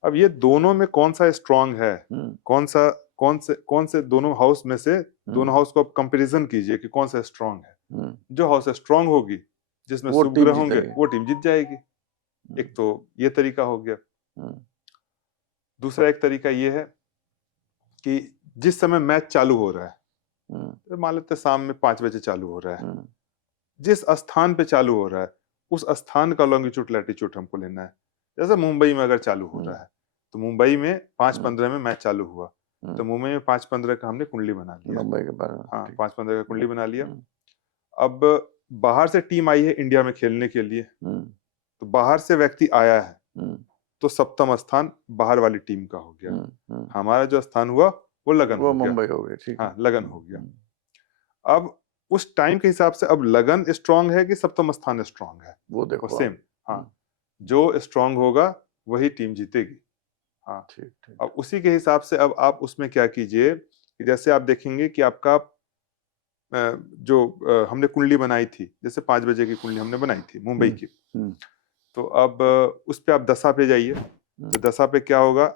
अब ये दोनों में कौन सा स्ट्रांग है, हम्म, कौन सा, कौन से दोनों हाउस में से, दोनों हम्म, हाउस को आप कंपैरिजन कीजिए कि कौन सा स्ट्रांग है। हम्म, जो हाउस स्ट्रांग होगी, जिसमें वो शुभ टीम ग्रह होंगे, जीतेगी। वो टीम जीत जाएगी। एक तो ये तरीका हो गया। हम्म, दूसरा एक तरीका ये है कि जिस समय मैच चालू हो रहा है, हम्म, तो मान लेते हैं शाम में 5 बजे चालू हो रहा है, हम्म, जिस स्थान पे चालू हो रहा है उस स्थान का लॉन्गिट्यूड लैटिट्यूड हमको लेना है। जैसे मुंबई में अगर चालू हो रहा है, तो मुंबई में 5:15 में मैच चालू हुआ, तो मुंबई में 5:15 का हमने कुंडली बना लिया। मुंबई के बारे में, हाँ, ठीक, 5:15 का कुंडली बना लिया। हम्म, अब बाहर से टीम आई है इंडिया में खेलने के लिए, हम्म, तो बाहर से व्यक्ति आया है, हम्म, तो सप्तम स्थान बाहर वाली टीम का हो गया। हम्म, हमारा जो स्थान हुआ वो लगन वो हो गया। मुंबई हो गई, ठीक है। हाँ लगन हो गया। अब उस टाइम के हिसाब से अब लगन स्ट्रांग है कि सप्तम स्थान स्ट्रांग है, वो वो देखो सेम। आप, हाँ, जो स्ट्रांग होगा वही टीम जीतेगी। हाँ, ठीक ठीक, अब उसी के हिसाब से अब आप उसमें क्या कीजिए कि जैसे आप देखेंगे कि आपका जो हमने कुंडली बनाई थी, जैसे 5 बजे की कुंडली हमने बनाई थी मुंबई की, हम्म, तो अब उस पे आप दशा पे जाइए। तो दशा पे क्या होगा,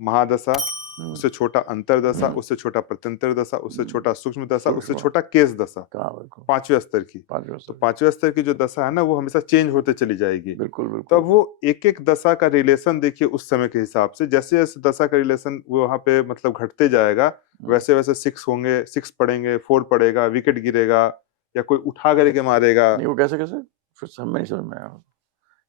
महादशा, उससे छोटा अंतर दशा, उससे छोटा प्रत्यंतर दशा, उससे छोटा सूक्ष्म दशा, उससे छोटा केस दशा, कहाँ बिल्कुल, 5वें स्तर की। पांचवें तो से, 5वें स्तर की जो दशा है ना, वो हमेशा चेंज होते चली जाएगी। बिल्कुल तो बिल्कुल, अब वो एक एक दशा का रिलेशन देखिए उस समय के हिसाब से, जैसे जैसे दशा का रिलेशन वो वहां पे मतलब घटते जाएगा, वैसे वैसे 6 होंगे, 6 पड़ेंगे, 4 पड़ेगा, विकेट गिरेगा, या कोई उठा करके मारेगा। नहीं वो कैसे कैसे, फिर हम नहीं समझ में आया।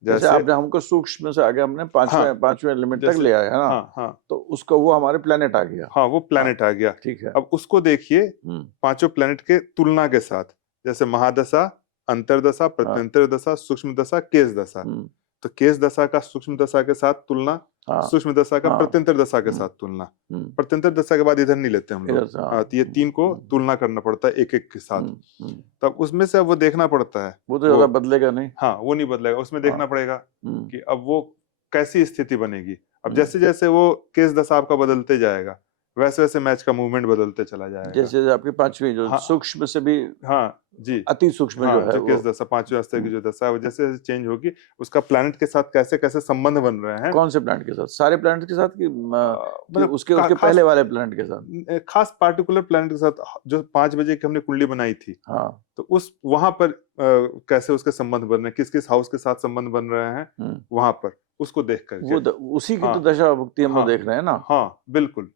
जैसे जैसे आपने हमको सूक्ष्म से आगे हमने हाँ, पांचवें लिमिट तक जैसे ले आए है ना, हाँ हाँ तो उसका वो हमारे प्लेनेट आ गया। हाँ, वो हाँ, प्लेनेट आ गया। ठीक है। अब उसको देखिए हम्म, पांचों प्लेनेट के तुलना के साथ, जैसे महादशा, अंतरदशा, हाँ, प्रत्यंतर दशा, सूक्ष्म दशा, केस दशा। हम्म, तो केस दशा का सूक्ष्म दशा के साथ तुलना, हाँ, सूक्ष्म दशा का हाँ, प्रत्यंतर दशा के साथ तुलना, प्रत्यंतर दशा के बाद इधर नहीं लेते हम इधर लोग। से, हाँ, हाँ, तो ये 3 को तुलना करना पड़ता है एक एक के साथ। हम्म, तब उसमें से अब वो देखना पड़ता है, वो तो ज्यादा बदलेगा नहीं। हाँ वो नहीं बदलेगा, उसमें देखना हाँ, पड़ेगा हम्म, कि अब वो कैसी स्थिति बनेगी। अब हम्म। जैसे जैसे वो केस दशा आपका बदलते जाएगा, वैसे वैसे मैच का मूवमेंट बदलते चला जाएगा। जैसे आपकी पांचवी जो हाँ, सूक्ष्म से भी हाँ जी, अति सूक्ष्म जो हाँ है जो वो केस दशा, पांचवें स्तर की जो दशा है वो जैसे जैसे चेंज होगी, उसका प्लैनेट के साथ कैसे कैसे संबंध बन रहे हैं। कौन से प्लैनेट के साथ, सारे प्लैनेट के साथ कि मतलब उसके उसके खास पहले वाले प्लैनेट के साथ? खास पार्टिकुलर प्लैनेट के साथ, जो 5 बजे की हमने कुंडली बनाई थी, हाँ, तो उस वहां पर कैसे उसके संबंध बन रहे हैं, किस किस हाउस के साथ संबंध बन रहे हैं, वहां पर उसको देख करके। वो उसी की तो हाँ, दशा भुक्ति हम लोग हाँ, देख रहे हैं ना। हाँ बिल्कुल।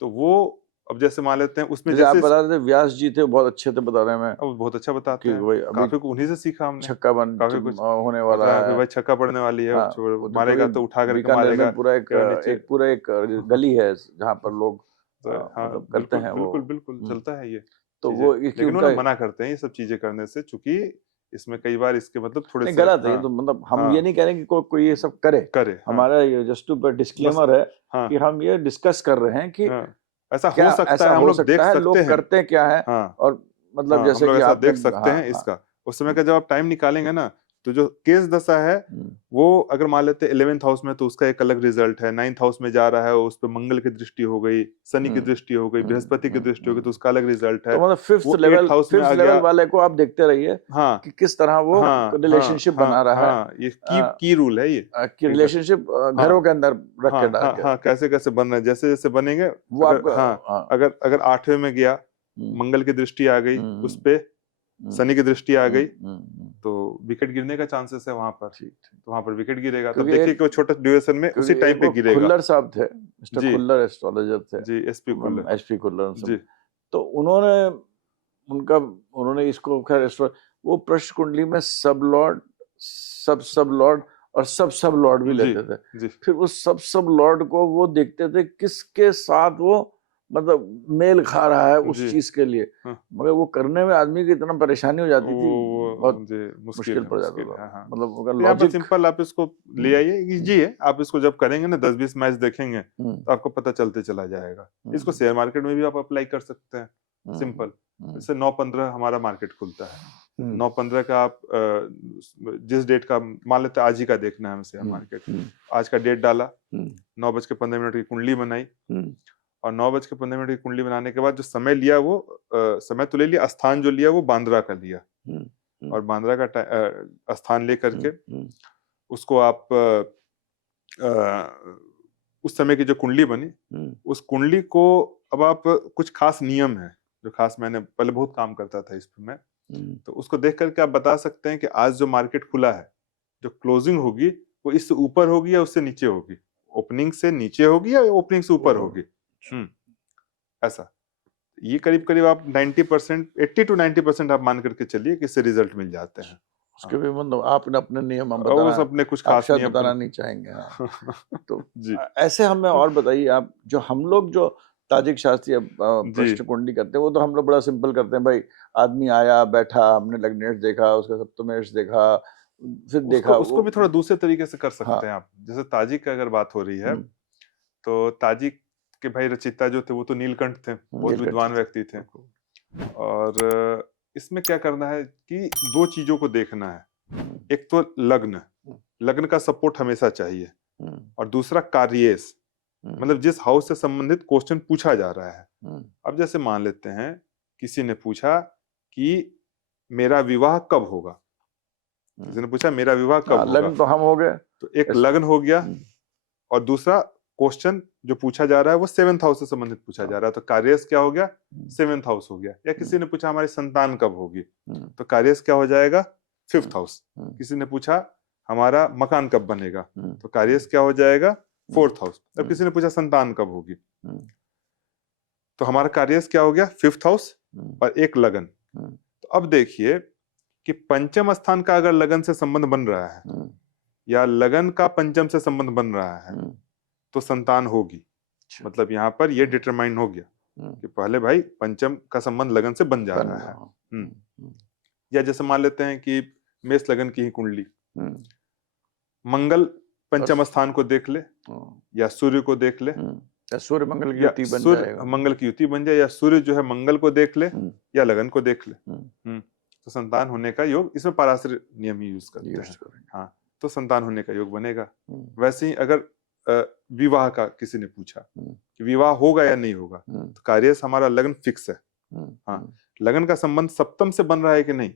तो वो अब जैसे मान लेते हैं उसमें जैसे आप जैसे बता रहे थे व्यास जी थे, बहुत अच्छे थे बता रहे हैं, मैं अब बहुत अच्छा बताते कि हैं, भाई अभी काफी उन्हीं से सीखा हमने, छक्का बन काफी कुछ होने वाला बताया कि है। भाई छक्का पड़ने वाली है, हाँ, छोड़ वो तो मारेगा क्योंकि तो उठा करके बीकानेर मारेगा में पूरा एक या नीचे। एक गली है जहाँ पर लोग तो हाँ मतलब करते बिल्कुल हैं वो। बिल्कुल बिल्कुल चलता है ये तो चीजें, वो एक लेकिन वो उनका लोग मना करते हैं ये सब चीजें करने से, चूंकि इसमें कई बार इसके मतलब थोड़े नहीं से गलत है ये हाँ तो, मतलब हम हाँ ये नहीं कह रहे कि कोई ये सब करे। करे, हाँ हमारा ये जस्ट टू बस, डिस्क्लेमर है हाँ कि हम ये डिस्कस कर रहे हैं कि हाँ ऐसा हो क्या सकता ऐसा है, हम हो लोग देख सकता है, सकते लोग हैं। करते क्या है। हाँ और मतलब हाँ हम जैसे लोग कि ऐसा आपने, देख सकते हाँ हैं हाँ, इसका। उस समय का जब आप टाइम निकालेंगे ना, तो जो केस दशा है हम्म, वो अगर मान लेते हैं 11th हाउस में, तो उसका एक अलग रिजल्ट है। 9th हाउस में जा रहा है, उस पर मंगल की दृष्टि हो गई, शनि की दृष्टि हो गई, बृहस्पति की दृष्टि हो गई, तो उसका अलग रिजल्ट है। तो मतलब वो 8th हाउस में आ फिफ्थ गया। लेवल वाले को आप देखते रहिए हाँ कि किस तरह वो हाँ हाँ रिलेशनशिप हाँ बना रहा है। हाँ, ये की रूल है ये कि एकदम। रिलेशनशिप हाँ घरों के अंदर रख हाँ के डाल हाँ के हाँ, कैसे कैसे बन रहे हैं, जैसे जैसे बनेंगे। वो अगर आपका, हाँ, हाँ, अगर अगर 8वें में गया, हम्म, मंगल की दृष्टि आ गई उस हम्म, पे, हम्म, शनि की दृष्टि आ गई, हम्म। तो विकेट गिरने का चांसेस है वहां पर। ठीक ठीक। तो वहां पर विकेट गिरेगा, तब क्योंकि देखिए एक कि वो छोटा ड्यूरेशन में क्योंकि उसी टाइम एक पे वो गिरेगा। खुल्लर साहब थे, मिस्टर जी खुल्लर एस्ट्रोलॉजर थे, जी, एसपी खुल्लर एचपी खुल्लर सब। जी तो उन्होंने इसको खैर वो प्रश्न कुंडली में सब लॉर्ड और सब लॉर्ड भी जी लेते थे। जी फिर उस सब लॉर्ड को वो देखते थे किसके साथ वो मतलब मेल खा रहा है उस जी चीज के लिए। हाँ, मगर वो करने में आदमी की इतना परेशानी हो जाती थी, बहुत जी मुश्किल मुश्किल है, पड़ जाता मुश्किल था। है हाँ। मतलब अगर तो यहाँ पर लॉजिक। सिंपल आप इसको ले आइए, इजी है। आप इसको जब करेंगे ना, 10-20 मैच देखेंगे, तो आपको पता चलते चला जाएगा। इसको शेयर मार्केट में भी आप अप्लाई कर सकते हैं, सिंपल। जैसे 9-15 हमारा मार्केट खुलता है, 9-15 का आप जिस डेट का मान लेते हैं, आज ही का देखना है हमें शेयर मार्केट। आज का डेट डाला, 9:15 की कुंडली बनाई, और 9:15 की कुंडली बनाने के बाद जो समय लिया, वो समय तो ले लिया, स्थान जो लिया वो बांद्रा का लिया, और बांद्रा का स्थान ले करके उसको आप उस समय की जो कुंडली बनी, उस कुंडली को अब आप, कुछ खास नियम है जो खास, मैंने पहले बहुत काम करता था इस पे मैं, तो उसको देख करके आप बता सकते हैं कि आज जो मार्केट खुला है, जो क्लोजिंग होगी वो इससे ऊपर होगी या उससे नीचे होगी, ओपनिंग से नीचे होगी या ओपनिंग से ऊपर होगी। ऐसा ये करीब करीब आप 90%, 80 to 90% आप मान करके चलिए कि इससे रिजल्ट मिल जाते हैं। उसके भी मतलब आपने अपने नियम हम और उस अपने कुछ आप खास शायद नियम बताना नहीं चाहेंगे। हाँ। तो जी ऐसे हमें और बताइए आप, जो हम लोग जो ताजिक शास्त्रीय जी प्रश्न कुंडली करते हैं, वो तो हम लोग बड़ा सिंपल करते हैं भाई। आदमी आया बैठा, हमने लग्नेट देखा, उसका सप्तमेश देखा, फिर देखा उसको भी थोड़ा दूसरे तरीके से कर हाँ, सकते हैं आप। जैसे ताजिक की अगर बात हो रही है, हम्म, तो ताजिक के भाई रचयिता जो थे वो तो नीलकंठ थे, बहुत नीलकंठ विद्वान थे। व्यक्ति थे। और इसमें क्या करना है कि दो चीजों को देखना है। एक तो लग्न, लग्न का सपोर्ट हमेशा चाहिए, और दूसरा कार्येश, मतलब जिस हाउस से संबंधित क्वेश्चन पूछा जा रहा है। अब जैसे मान लेते हैं किसी ने पूछा कि मेरा विवाह कब होगा, किसी ने पूछा मेरा विवाह कब होगा, लग्न तो हम हो गए, तो एक लग्न हो गया, और दूसरा क्वेश्चन जो पूछा जा रहा है वो 7th हाउस से संबंधित पूछा जा रहा है, तो कार्येश क्या हो गया, 7th हाउस हो गया। या किसी ने पूछा हमारी संतान कब होगी, तो कार्येश क्या हो जाएगा, 5th हाउस। किसी ने पूछा हमारा मकान कब बनेगा, तो कार्येश क्या हो जाएगा, 4th हाउस। अब किसी ने पूछा संतान कब होगी, तो हमारा कार्येश क्या हो गया, 5th हाउस और एक लगन। तो अब देखिए कि पंचम स्थान का अगर लगन से संबंध बन रहा है, या लगन का पंचम से संबंध बन रहा है, तो संतान होगी। मतलब यहाँ पर ये डिटरमाइन हो गया कि पहले भाई पंचम का संबंध लगन से बन जा रहा है। या जैसे मान लेते हैं कि मेष लगन की ही कुंडली, मंगल पंचम स्थान को देख ले, या सूर्य को देख ले, या सूर्य मंगल की या युति बन सूर्य जाएगा। मंगल की युति बन जाए, या सूर्य जो है मंगल को देख ले, या लगन को देख ले। हम्म, तो संतान होने का योग, इसमें पराशर नियम ही यूज करते यूज हैं। करेंगे। हाँ, तो संतान होने का योग बनेगा। वैसे ही अगर विवाह का किसी ने पूछा कि विवाह होगा या नहीं होगा, तो कार्य हमारा लगन फिक्स है। हाँ, लगन का संबंध सप्तम से बन रहा है कि नहीं,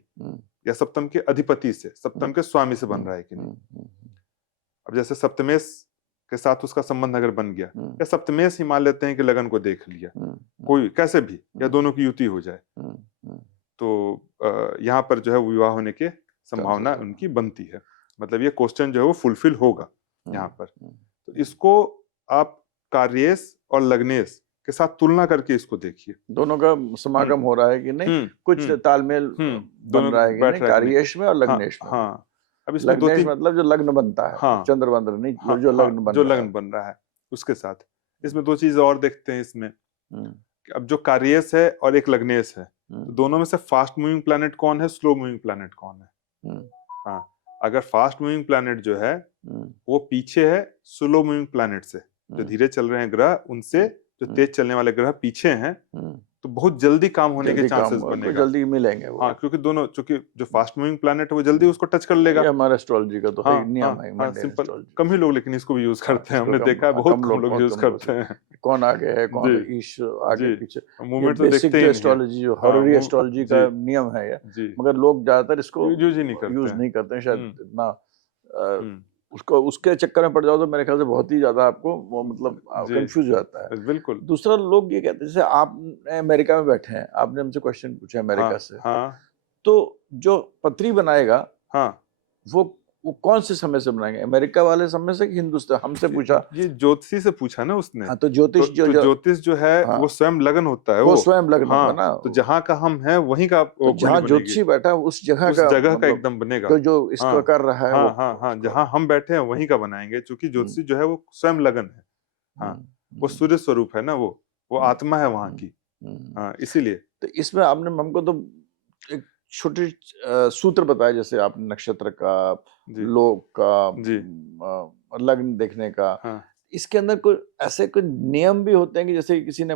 या सप्तम के अधिपति से, सप्तम के स्वामी से बन रहा है कि नहीं। अब जैसे सप्तमेश के साथ उसका संबंध अगर बन गया, या सप्तमेश ही मान लेते हैं कि लगन को देख लिया, कोई कैसे भी, या दोनों की युति हो जाए, तो यहाँ पर जो है विवाह होने की संभावना उनकी बनती है। मतलब ये क्वेश्चन जो है वो फुलफिल होगा यहाँ पर। तो इसको आप कार्येश और लग्नेश के साथ तुलना करके इसको देखिए, दोनों का समागम हो रहा है कि नहीं, कुछ तालमेल बन रहा है कि नहीं, कार्येश में और लग्नेश में। हाँ, अब इसमें लग्नेश मतलब जो लग्न बनता है, हाँ, चंद्रबंध नहीं, जो लग्न बन रहा है उसके साथ। इसमें दो चीज और देखते हैं इसमें, अब जो कार्येश है और एक लग्नेश है, तो दोनों में से फास्ट मूविंग प्लैनेट कौन है, स्लो मूविंग प्लैनेट कौन है। हाँ, अगर फास्ट मूविंग प्लैनेट जो है वो पीछे है स्लो मूविंग प्लैनेट से, जो धीरे चल रहे हैं ग्रह उनसे जो तेज चलने वाले ग्रह पीछे हैं, तो बहुत जल्दी काम होने के चांसेस बनेगा, जल्दी मिलेंगे वो। हाँ, क्योंकि दोनों, चूंकि जो फास्ट मूविंग प्लैनेट है वो जल्दी उसको टच कर लेगा। ये हमारे एस्ट्रोलॉजी का तो हाँ, नियम है। हाँ, सिंपल, कम ही लोग लेकिन इसको भी यूज करते हैं, हमने देखा है बहुत कम लोग यूज करते हैं। कौन आगे है, कौन ईश आगे पीछे, मूवमेंट तो देखते ही एस्ट्रोलॉजी जो हॉररी एस्ट्रोलॉजी का नियम है ये, मगर लोग ज्यादातर इसको यूज नहीं करते, शायद इतना उसको उसके चक्कर में पड़ जाओ तो मेरे ख्याल से बहुत ही ज्यादा आपको वो मतलब कंफ्यूज हो जाता है। बिल्कुल। दूसरा, लोग ये कहते हैं जैसे आप अमेरिका में बैठे हैं, आपने हमसे क्वेश्चन पूछा अमेरिका से, तो जो पत्री बनाएगा वो कौन से समय से बनाएंगे, अमेरिका वाले समय से कि हिंदुस्तान? हमसे पूछा, ये ज्योतिषी से पूछा ना उसने। हाँ, तो ज्योतिष ज्योतिष जो है वो स्वयं लगन होता है, वो स्वयं लगन होगा ना। तो जहाँ का हम है वहीं का, तो जहाँ ज्योतिषी बैठा उस जगह का एकदम बनेगा, तो जो इसको कर रहा है। हाँ, जहाँ हम बैठे हैं वहीं का बनाएंगे, क्योंकि ज्योतिषी जो है वो स्वयं लगन है। हाँ, वो सूर्य स्वरूप है ना, वो आत्मा है वहां की। हाँ, इसीलिए तो इसमें आपने हमको तो एक छोटे सूत्र बताया, जैसे आपने नक्षत्र का, लोक का, लग्न देखने का। इसके अंदर कोई ऐसे कोई नियम भी होते हैं कि जैसे किसी ने,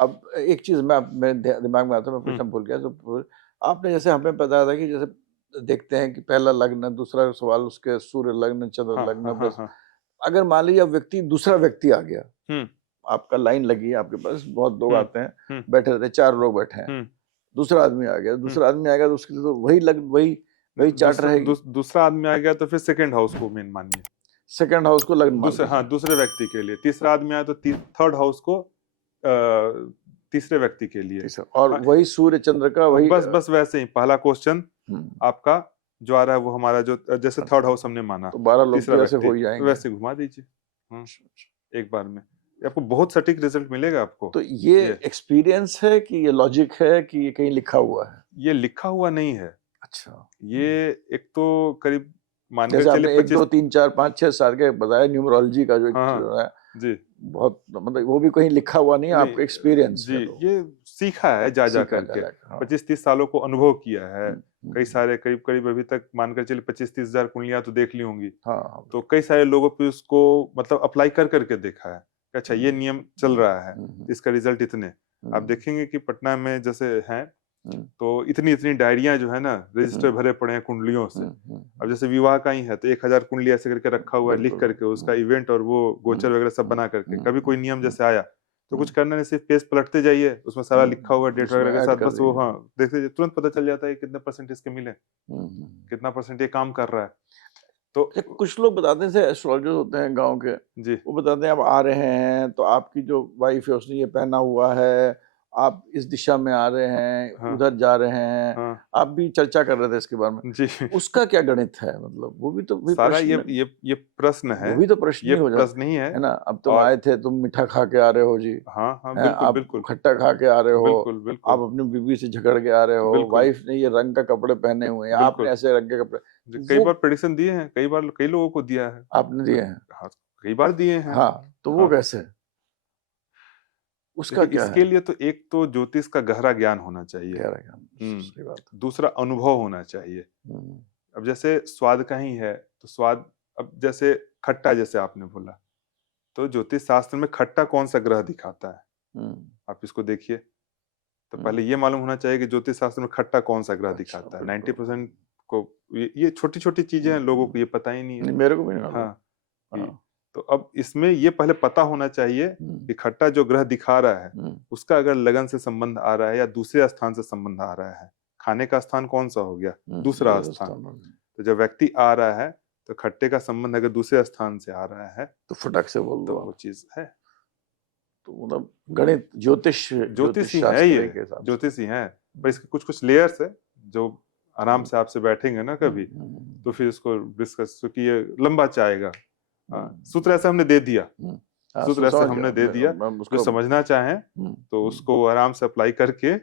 अब एक चीज मेरे दिमाग में आता है, मैं पूछना भूल गया, तो आपने जैसे हमें बताया था कि जैसे देखते हैं कि पहला लग्न, दूसरा सवाल उसके सूर्य लग्न, चंद्र लग्न। अगर मान लीजिए व्यक्ति, दूसरा व्यक्ति आ गया, आपका लाइन लगी है, आपके पास बहुत लोग आते हैं, बैठे रहते हैं, 4 लोग बैठे हैं, दूसरा आदमी आ गया, दूसरा आदमी आ गया, तो उसके लिए तो वही चार्ट रहेगी। दूसरा आदमी आ गया तो फिर सेकंड हाउस को मेन मानिए, सेकंड हाउस को लगन मानिए। दूसरे व्यक्ति के लिए। तीसरा आदमी आया तो थर्ड हाउस को तीसरे व्यक्ति के लिए, और वही सूर्य चंद्र का वही, बस वैसे ही पहला क्वेश्चन आपका जो आ रहा है वो हमारा जो, जैसे थर्ड हाउस हमने माना, तो 12 लोग वैसे हो जाएंगे, वैसे घुमा दीजिए एक बार में, आपको बहुत सटीक रिजल्ट मिलेगा आपको। तो ये एक्सपीरियंस है कि ये लॉजिक है कि ये कहीं लिखा हुआ है? ये लिखा हुआ नहीं है। अच्छा, ये एक तो करीब मान के चलिए 1 2 3 4 5 6 साल के बताया न्यूमरोलॉजी का जो है जी, बहुत मतलब वो भी कहीं लिखा हुआ नहीं है, आपका एक्सपीरियंस जी, ये सीखा है जा करके, 25-30 सालों को अनुभव किया है। कई सारे करीब अभी तक मानकर चलिए 25-30 हजार कुंडलियां तो देख ली होंगी। तो कई सारे लोगों पे उसको मतलब अप्लाई करके देखा है, अच्छा ये नियम चल रहा है, इसका रिजल्ट इतने। आप देखेंगे कि पटना में जैसे हैं तो इतनी डायरियां जो है ना, रजिस्टर भरे पड़े हैं कुंडलियों से। अब जैसे विवाह का ही है तो 1000 कुंडली ऐसे करके रखा हुआ है, लिख करके उसका इवेंट और वो गोचर वगैरह सब बना करके। कभी कोई नियम जैसे आया तो कुछ करना नहीं, सिर्फ पेज पलटते जाइए, उसमें सारा लिखा हुआ डेट वगैरह के साथ, बस वो देखते जाइए, तुरंत पता चल जाता है कितने % इसके मिले, कितना % ये काम कर रहा है। तो कुछ लोग बताते हैं, एस्ट्रोलॉजर होते हैं गांव के जी, वो बताते हैं आप आ रहे हैं तो आपकी जो वाइफ है उसने ये पहना हुआ है, आप इस दिशा में आ रहे हैं, उधर जा रहे हैं। आप भी चर्चा कर रहे थे इसके बारे में जी, उसका क्या गणित है? मतलब वो भी तो सारा ये प्रश्न है, वो भी तो प्रश्न ही हो जाता प्रश्न ही है ना। अब तुम आए थे, तुम मीठा खा के आ रहे हो जी, बिल्कुल खट्टा खा के आ रहे हो, बिल्कुल आप अपनी बीवी से झगड़ के आ रहे हो, वाइफ ने ये रंग का कपड़े पहने हुए हैं, आपने ऐसे रंग के कपड़े। कई बार प्रेडिक्शन दिए हैं, कई लोगों को दिया है, आपने दिए हैं, कई बार दिए हैं। तो वो कैसे, उसका क्या इसके लिए तो एक तो ज्योतिष का गहरा ज्ञान होना चाहिए, दूसरा अनुभव होना चाहिए। अब जैसे स्वाद का ही है तो स्वाद अब जैसे खट्टा, जैसे आपने बोला, तो ज्योतिष शास्त्र में खट्टा कौन सा ग्रह दिखाता है, आप इसको देखिए। तो पहले ये मालूम होना चाहिए कि ज्योतिष शास्त्र में खट्टा कौन सा ग्रह दिखाता है। 90% को ये छोटी छोटी चीजें हैं, लोगों को ये पता ही नहीं है। मेरे को भी नहीं मालूम। हाँ, तो अब इसमें ये पहले पता होना चाहिए कि खट्टा जो ग्रह दिखा रहा है उसका अगर लगन से संबंध आ रहा है या दूसरे स्थान से संबंध आ रहा है। खाने का स्थान कौन सा हो गया, दूसरा स्थान। तो जब व्यक्ति आ रहा है तो खट्टे का संबंध अगर दूसरे स्थान से आ रहा है तो फटक से बोल दो, तो वो चीज है। तो मतलब गणित, ज्योतिष ही है, ये ज्योतिष ही है। पर इसके कुछ कुछ लेयर्स है जो आराम से आपसे बैठेंगे ना कभी, तो फिर इसको डिस्कस, क्योंकि ये लंबा चाहेगा। सूत्र ऐसे हमने दे दिया, सूत्र ऐसे हमने दे दिया, जो समझना चाहें तो उसको आराम से अप्लाई करके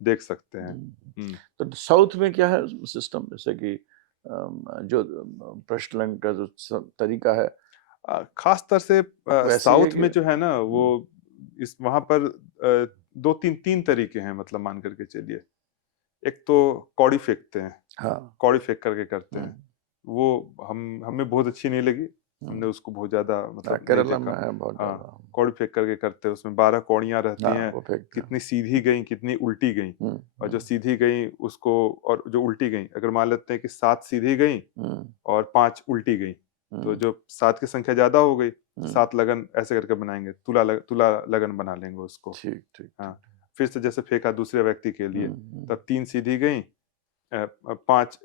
देख सकते हैं। तो साउथ में क्या है सिस्टम, जैसे कि जो प्रश्न का जो तरीका है, खास तौर से साउथ में जो है ना, वो इस वहां पर दो तीन तरीके हैं, मतलब मान करके चलिए। एक तो कौड़ी फेंकते हैं, हाँ, कौड़ी फेंक करके करते हैं, वो हमें बहुत अच्छी नहीं लगी, हमने उसको बहुत ज्यादा मतलब केरला में है बहुत ज्यादा। कौड़ी फेंक करके करते हैं, उसमें 12 कौड़ियां रहती हैं, कितनी सीधी गई कितनी उल्टी गई, और जो सीधी गई उसको, और जो उल्टी गई, अगर मान लेते हैं कि 7 सीधी गई और 5 उल्टी गई, तो जो 7 की संख्या ज्यादा हो गई, 7 लगन ऐसे करके बनाएंगे, तुला लगन बना लेंगे उसको। ठीक ठीक। हाँ, फिर से जैसे फेंका दूसरे व्यक्ति के लिए, तब 3 सीधी गई, 5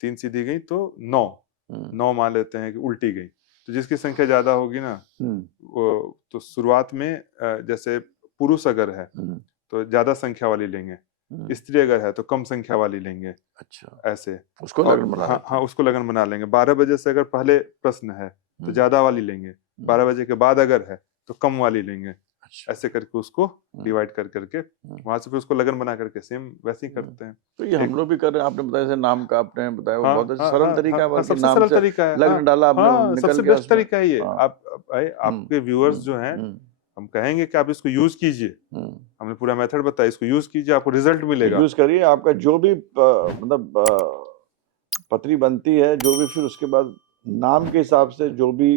3 सीधी गई तो 9 मान लेते हैं कि उल्टी गई। तो जिसकी संख्या ज्यादा होगी ना, वो तो शुरुआत में जैसे पुरुष अगर है तो ज्यादा संख्या वाली लेंगे, स्त्री अगर है तो कम संख्या वाली लेंगे। अच्छा, ऐसे उसको लगन बना, हाँ उसको लगन बना लेंगे। 12 बजे से अगर पहले प्रश्न है तो ज्यादा वाली लेंगे, 12 बजे के बाद अगर है तो कम वाली लेंगे। ऐसे करके उसको डिवाइड कर करके वहां से फिर उसको लगन बना करके सेम वैसे ही करते हैं। तो ये हम लोग भी कर रहे हैं। आपने बताया जैसे नाम का, आपने बताया वो बहुत सरल तरीका है, सबसे सरल तरीका है, लगन डाला आपने, सबसे बेस्ट तरीका है ये। आपके व्यूअर्स जो हैं, हम कहेंगे कि आप इसको यूज कीजिए, हमने पूरा मेथड बताया, इसको यूज कीजिए, आपको रिजल्ट मिलेगा। यूज करिए, आपका जो भी मतलब पत्री बनती है, जो भी फिर उसके बाद नाम के हिसाब से जो भी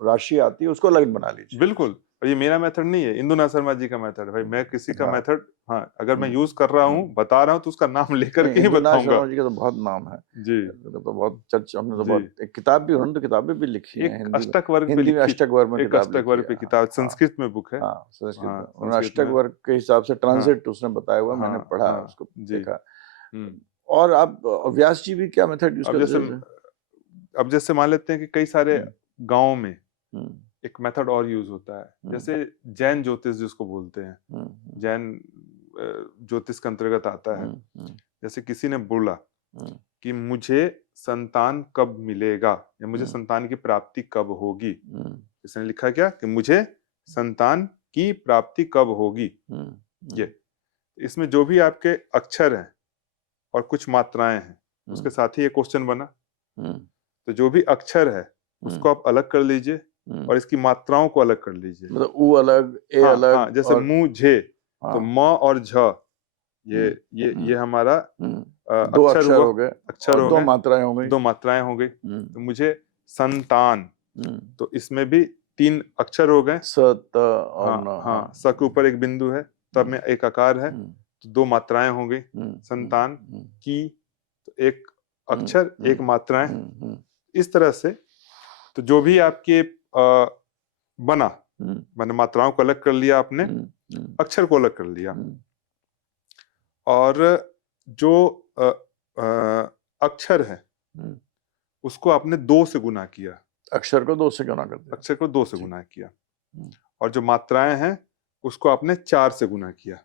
राशि आती है उसको लगन बना लीजिए। बिल्कुल, और ये मेरा मेथड नहीं है, इंदु नाथ शर्मा जी का मेथड है भाई। मैं किसी का मेथड, हाँ अगर मैं यूज कर रहा हूँ, बता रहा हूँ, तो उसका नाम लेकर के ही बताऊंगा। शर्मा जी का तो बहुत नाम है जी, तो बहुत चर्चा, हमने तो बहुत, एक किताब भी, उन्होंने तो किताबें भी लिखी है, अष्टक वर्ग हिंदी में अष्टक वर्ग में, एक अष्टक वर्ग पे किताब, संस्कृत में बुक है। संस्कृत में उन्होंने अष्टक वर्ग के हिसाब से ट्रांसलेट उसने बताया हुआ, मैंने पढ़ा उसको, देखा। और आप व्यास जी भी क्या मेथड यूज करते हैं? अब जैसे मान लेते हैं कि कई सारे गांवों में एक मेथड और यूज होता है, जैसे जैन ज्योतिष जिसको बोलते हैं, जैन ज्योतिष के अंतर्गत आता है। जैसे किसी ने बोला कि मुझे संतान कब मिलेगा या मुझे संतान की प्राप्ति कब होगी, इसने लिखा क्या कि मुझे संतान की प्राप्ति कब होगी। ये इसमें जो भी आपके अक्षर हैं और कुछ मात्राएं हैं, उसके साथ ही ये क्वेश्चन बना। तो जो भी अक्षर है उसको आप अलग कर लीजिए और इसकी मात्राओं को अलग कर लीजिए। मतलब ऊ अलग, ए अलग, जैसे मुझे, तो म और झ, ये हमारा दो अक्षर हो गए, अक्षर हो गए, दो मात्राएं हो गई, दो मात्राएं हो गई। तो मुझे संतान, तो इसमें भी 3 अक्षर हो गए, स, त और स के ऊपर एक बिंदु है, तब में एक आकार है, तो 2 मात्राएं हो गई। संतान की, तो एक अक्षर एक मात्राएं, इस तरह से। तो जो भी आपके बना, मैंने मात्राओं को अलग कर लिया, आपने अक्षर को अलग कर लिया, और जो अक्षर है उसको आपने 2 से गुना किया, अक्षर को 2 से गुना कर दिया, अक्षर को 2 से गुना किया, और जो मात्राएं हैं उसको आपने 4 से गुना किया,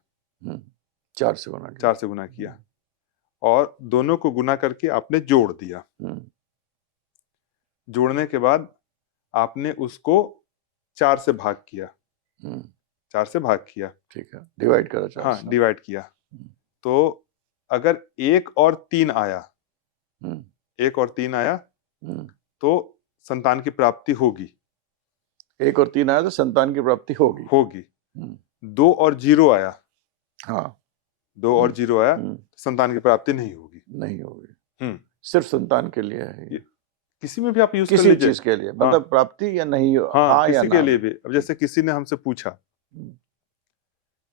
4 से गुना किया, और दोनों को गुना करके आपने जोड़ दिया। जोड़ने के बाद आपने उसको 4 से भाग किया, 4 से भाग किया, ठीक है, डिवाइड करा 4 से, डिवाइड किया। तो अगर 1 और 3 आया, 1 और 3 आया तो संतान की प्राप्ति होगी। 1 और 3 आया तो संतान की प्राप्ति होगी। 2 और 0 आया, 2 और 0 आया तो संतान की प्राप्ति नहीं होगी। सिर्फ संतान के लिए है ये। किसी में भी आप यूज कर किसी लीजिए। चीज के लिए, हाँ मतलब प्राप्ति या नहीं, हाँ, हाँ या किसी के ना। लिए भी। अब जैसे किसी ने हमसे पूछा हम्म,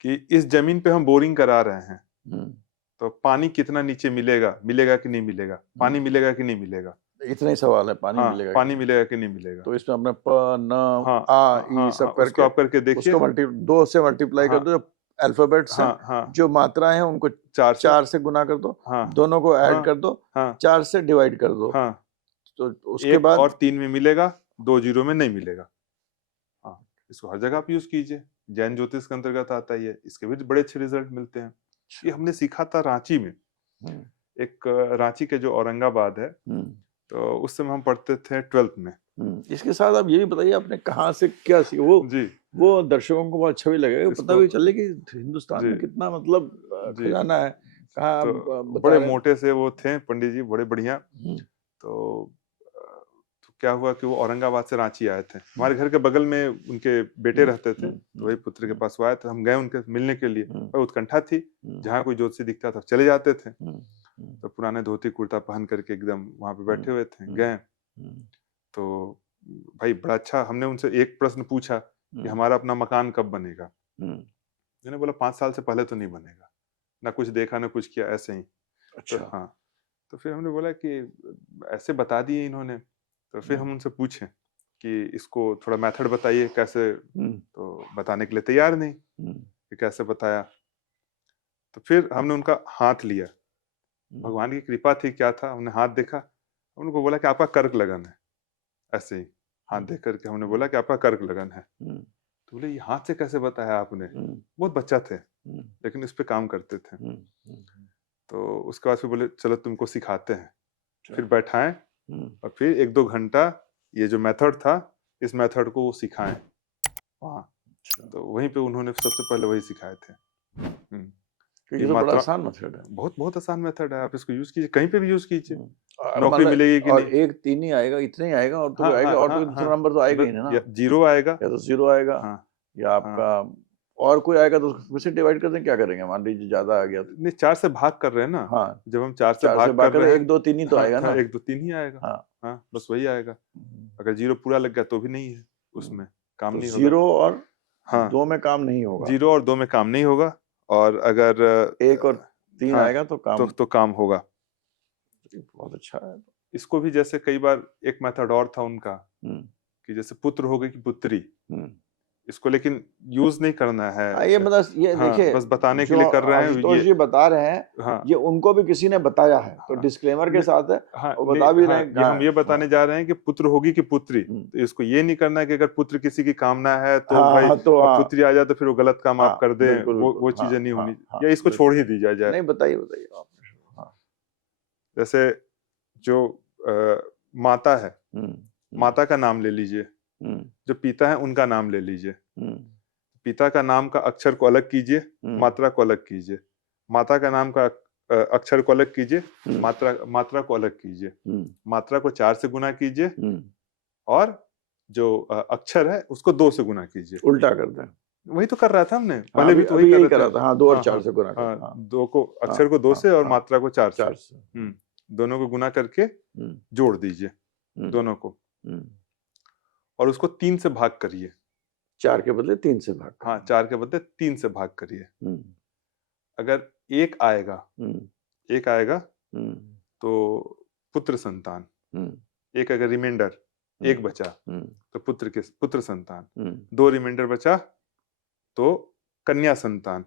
कि इस जमीन पे हम बोरिंग करा रहे हैं, हम्म, तो पानी कितना नीचे मिलेगा, मिलेगा कि नहीं मिलेगा, पानी मिलेगा कि नहीं मिलेगा। इतना ही सवाल है, पानी हाँ, मिलेगा कि पानी नहीं। मिलेगा कि नहीं मिलेगा। तो इसमें अपने प, न, हाँ आ, हाँ ई हाँ, सब उसको करके आप करके देखिए। उसको दो से मल्टीप्लाई कर हाँ दो, जो अल्फाबेट्स हैं, हाँ हाँ, जो मात्राएं हैं उनको 4 से। 4 से गुना कर दो, हाँ दोनों को ऐड हाँ कर दो, हाँ 4 से डिवाइड कर दो, हाँ, तो उसके 1 बाद और 3 में मिलेगा, 2 जीरो में नहीं मिलेगा। हाँ, इसको हर जगह आप यूज कीजिए। जैन ज्योतिष के अंतर्गत आता है ये, इसके भी बड़े अच्छे रिजल्ट मिलते हैं। ये हमने सीखा था रांची में। हम्म, एक रांची के जो औरंगाबाद है, हम्म, तो उस समय हम पढ़ते थे 12th में। इसके साथ आप ये भी बताइए, आपने कहाँ से क्या सीखा, जी, वो दर्शकों को बहुत अच्छा भी लगेगा, पता इसको भी चले कि हिंदुस्तान जी में कितना मतलब जी, खजाना है। कहाँ आप तो बता बड़े रहे हैं। मोटे से वो थे पंडित जी, बड़े बढ़िया। हम्म, तो तो क्या हुआ कि वो औरंगाबाद से रांची आए थे। हमारे घर के बगल में उनके बेटे रहते थे, तो वही पुत्र के पास वो आए थे। हम गए उनके मिलने के लिए, और उत्कंठा थी, जहाँ कोई ज्योतिषी दिखता था चले जाते थे। तो पुराने धोती कुर्ता पहन करके एकदम वहां पे बैठे हुए थे। गए तो भाई बड़ा अच्छा, हमने उनसे एक प्रश्न पूछा कि हमारा अपना मकान कब बनेगा। मैंने बोला 5 साल से पहले तो नहीं बनेगा, ना कुछ देखा ना कुछ किया, ऐसे ही। तो अच्छा। हाँ, तो फिर हमने बोला कि ऐसे बता दिए इन्होंने। तो फिर हम उनसे पूछे कि इसको थोड़ा मेथड बताइए कैसे, तो बताने के लिए तैयार नहीं कि कैसे बताया। तो फिर हमने उनका हाथ लिया, भगवान की कृपा थी क्या था, हमने हाथ देखा, उनको बोला कि आपका कर्क लगन है। ऐसे ही हाथ देख करके हमने बोला कि आपका कर्क लगन है। तो बोले ये हाथ से कैसे बताया आपने, बहुत बच्चा थे लेकिन इस पे काम करते थे। तो उसके बाद फिर बोले चलो तुमको सिखाते हैं। फिर बैठाएं और फिर 1-2 घंटा ये जो मेथड था, इस मेथड को वो सिखाएं वहाँ। तो वहीं पे उन्होंने सबसे पहले वही सिखाए थे। ये कि तो बड़ा मात्रा आसान मेथड है। बहुत बहुत आसान मेथड है, आप इसको यूज कीजिए, कहीं पे भी यूज कीजिए। और नौकरी मतलब, मिलेगी कि और नहीं। 1 3 ही आएगा, इतना ही आएगा, और तो हाँ कोई हाँ आएगा, और तो हाँ कोई हाँ, दूसरा नंबर तो आएगा ही नहीं ना। या जीरो आएगा, या तो 0 आएगा, हाँ या हाँ। आपका और कोई आएगा, तो उसको से डिवाइड कर दें, क्या करेंगे, मान लीजिए ज्यादा आ गया तो। नहीं, 4 से भाग कर रहे हैं ना। हाँ, जब हम 4 से 4 से भाग भाग कर कर रहे 1 2 3 ही तो हैं, आएगा हाँ, ना। 1 2 3 ही आएगा। हाँ, हाँ, बस वही आएगा। अगर जीरो पूरा लग गया तो भी नहीं है, उसमें काम तो नहीं होगा। 0 और हाँ, 2 में काम नहीं होगा, जीरो और 2 में काम नहीं होगा। और अगर 1 और 3 हाँ, आएगा तो काम। तो काम होगा। बहुत अच्छा है। इसको भी जैसे कई बार एक मेथड और था उनका, हम्म, कि जैसे पुत्र हो गई कि पुत्री, हम्म। इसको लेकिन यूज नहीं करना है। हाँ, ये मतलब ये हाँ, देखिए, बस बताने के जो लिए कर रहे हैं आशुतोष ये। जी बता रहे हैं, हाँ ये उनको भी किसी ने बताया है, तो हाँ, डिस्क्लेमर के साथ है, हाँ और बता भी रहे हाँ, हैं। ये हम ये हाँ, बताने जा रहे हैं कि पुत्र होगी कि पुत्री। हम्म, तो इसको ये नहीं करना है कि अगर पुत्र किसी की कामना है तो हाँ, भाई हाँ, तो अब हाँ, पुत्री आ जाए तो फिर वो गलत काम आप हाँ, कर दें, बिल्कुल वो बिल्कुल, हाँ, चीजें नहीं हाँ, होनी, हाँ, या इसको बिल्कुल। छोड़ ही दी जाए। नहीं, बताइए बताइए आपने। हाँ। जैसे जो माता है, हम्म, माता का नाम ले लीजिए, हम्म, जो पिता है उनका नाम ले लीजिए। हम्म, पिता का नाम का अक्षर को अलग कीजिए, मात्रा को अलग कीजिए। माता का नाम का अक्षर को अलग कीजिए, मात्रा को अलग कीजिए। मात्रा को 4 से गुना कीजिए, और जो अक्षर है उसको 2 से गुना कीजिए। उल्टा कर दें। वही तो कर रहा था हमने, हाँ, पहले भी तो वही अभी कर यही रहे करा थे। था। हाँ, 2 और हाँ 4 हाँ से गुना कर हाँ, दें। हाँ, 2 को, अक्षर को 2 हाँ, से और हाँ, मात्रा को 4 से। 4 से। दोनों को गुना करके जोड़ दीजिए, दोनों को, और उसको 3 से भाग करिए। 4 के बदले 3 से भाग हाँ, करें। 4 के बदले 3 से भाग करिए। अगर एक आएगा, एक आएगा तो पुत्र संतान, एक अगर रिमाइंडर एक बचा तो पुत्र संतान, 2 रिमाइंडर बचा तो कन्या संतान,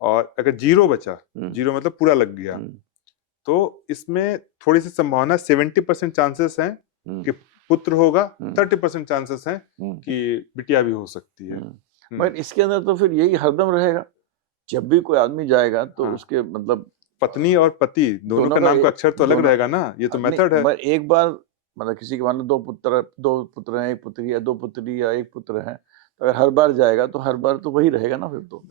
और अगर 0 बचा, 0 मतलब पूरा लग गया, तो इसमें थोड़ी सी संभावना 70% चांसेस हैं कि पुत्र होगा, 30% चांसेस हैं कि बिटिया भी हो सकती है। मगर इसके अंदर तो फिर यही हरदम रहेगा, जब भी कोई आदमी जाएगा तो हाँ, उसके मतलब पत्नी और पति दोनों का नाम का अक्षर तो अलग रहेगा ना, ये तो मेथड है। एक बार मतलब किसी के मान लो 2 पुत्र हैं, 1 पुत्री, या 2 पुत्री या 1 पुत्र है, तो अगर हर बार जाएगा तो हर बार तो वही रहेगा ना फिर तो।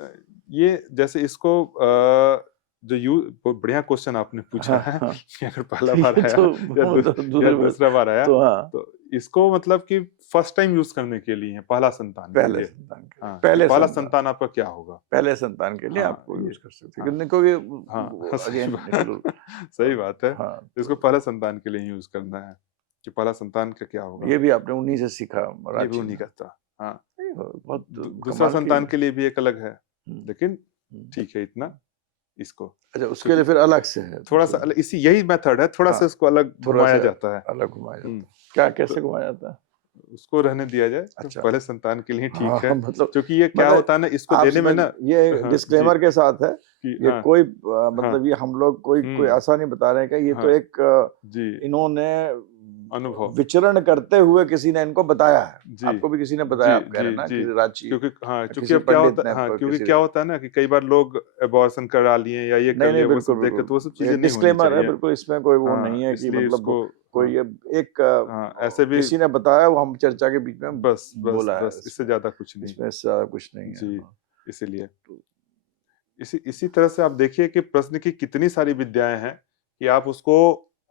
ये जैसे इसको बढ़िया क्वेश्चन आपने पूछा है। हाँ, कि अगर पहला बार आया या दूसरा बार आया, तो हाँ, तो इसको मतलब कि फर्स्ट टाइम यूज करने के लिए, पहला संतान के लिए। हाँ, पहला संतान आपका क्या होगा, पहले संतान के लिए हाँ, आपको यूज कर सकते हाँ, हैं, क्योंकि हाँ, अगेन सही बात है। हाँ, इसको पहले संतान के लिए यूज करना है। कि पहला संतान का क्या होगा। ये भी आपने उन्हीं से सीखा ये भी रांची उन्हीं में। का था। हाँ, नहीं, बहुत दूसरा कमाल की। संतान के लिए भी एक अलग है, हम्म, लेकिन हम्म। ठीक है इतना इसको, अच्छा, उसके क्योंकि लिए फिर अलग से है थोड़ा सा मतलब। इसी यही मेथड है, थोड़ा हाँ, सा इसको अलग थोड़ा घुमाया सा जाता है। अलग घुमाया जाता हम्म, है। क्या, तो कैसे घुमाया जाता है? उसको रहने दिया जाए, तो अच्छा। पहले संतान के लिए ठीक हाँ, है, मतलब क्योंकि ये क्या मतलब होता है ना, इसको देने आपसे में मैं ना। ये हाँ जी, डिस्क्लेमर के साथ है, कि ये हाँ, कोई हाँ, मतलब ये हम लोग कोई कोई हम्म, ऐसा नहीं बता रहे हैं कि ये तो हाँ एक जी, इन्होंने अनुभव, विचरण करते हुए किसी ने इनको बताया है। जी आपको भी किसी ने बताया, जी आप कह रहे जी हैं ना, जी, किसी रांची क्योंकि हाँ, क्योंकि किसी अब क्या पंडित होता ने, हाँ, क्योंकि किसी क्या ने। होता है ना कि कई बार लोग एबॉर्शन करा लिए या ये कर नहीं नहीं, लिए, वो बिल्कुल सब देख के, तो वो सब बिल्कुल, ये चीजें नहीं होनी डिस्क्लेमर है, चाहिए। बिल्कुल इसमें कोई वो नहीं हाँ, है कि इसलिए मतलब इसको, कोई हाँ, ये एक हाँ, ऐसे भी किसी ने बताया, वो हम चर्चा के बीच में बस बस बोला है, बस, इससे ज्यादा कुछ नहीं। इसमें इससे ज्यादा कुछ नहीं है। जी, हाँ। इसीलिए इसी इसी तरह से आप देखिए कि प्रश्न की कितनी सारी विद्याएं हैं कि आप उसको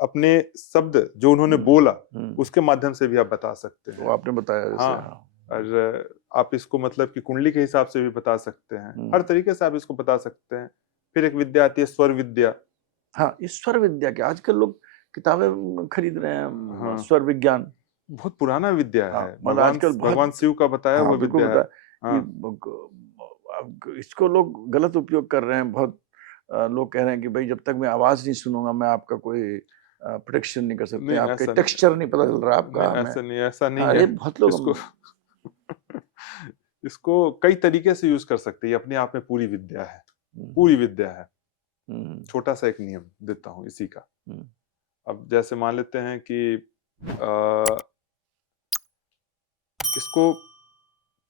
अपने शब्द जो उन्होंने बोला हम्म, उसके माध्यम से भी आप बता सकते वो हैं। आपने बताया जैसे। हाँ, हाँ। और आप इसको मतलब कि कुंडली के हिसाब से भी बता सकते हैं, हर तरीके से आप इसको बता सकते हैं। फिर एक विद्या आती है स्वर विद्या। हाँ, ईश्वर विद्या के आजकल लोग किताबें खरीद रहे हैं, हाँ, स्वर विज्ञान। बहुत पुराना विद्या हाँ, है, मतलब भगवान आजकल भगवान बहुत। शिव का बताया हाँ, हुआ बिल्कुल विद्या है। बताया कि हाँ अब इसको लोग गलत उपयोग कर रहे हैं बहुत। लोग कह रहे हैं कि भाई जब तक मैं आवाज नहीं सुनूंगा, मैं आपका कोई प्रोटेक्शन नहीं कर सकते, नहीं, आपके ऐसा नहीं, टेक्सचर नहीं पता चल रहा आपका नहीं हमें। ऐसा नहीं, ऐसा नहीं हाँ, है। ये बहुत लोग इसको इसको कई तरीके से यूज कर सकते हैं, ये अपने आप में पूरी विद्या है, पूरी विद्या है। हम्म, छोटा सा एक नियम देता हूँ इसी का। हम्म, अब जैसे मान लेते हैं कि अ, इसको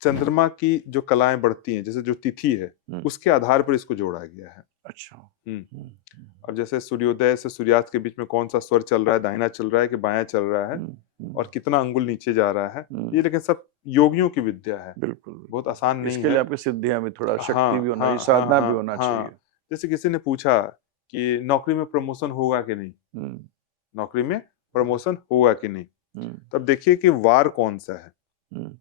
चंद्रमा की जो कलाएं बढ़ती हैं, जैसे जो तिथि है, हम्म। उसके आधार पर इसको जोड़ा गया है। अच्छा। हम्म, हम्म, अब जैसे सूर्योदय से सूर्यास्त के बीच में कौन सा स्वर चल रहा है, दाहिना चल रहा है कि बायां चल रहा है, और कितना अंगुल नीचे जा रहा है, ये लेकिन सब योगियों की विद्या है, बिल्कुल बहुत बिल्कुल। आसान नहीं इसके लिए है। आपकी सिद्धियां भी, थोड़ा शक्ति भी हाँ होना हाँ चाहिए, हाँ साधना भी हाँ होना चाहिए। हाँ, जैसे किसी ने पूछा कि नौकरी में प्रमोशन होगा कि नहीं, हम्म, नौकरी में प्रमोशन होगा कि नहीं, हम्म, तब देखिए कि वार कौन सा है। हम्म।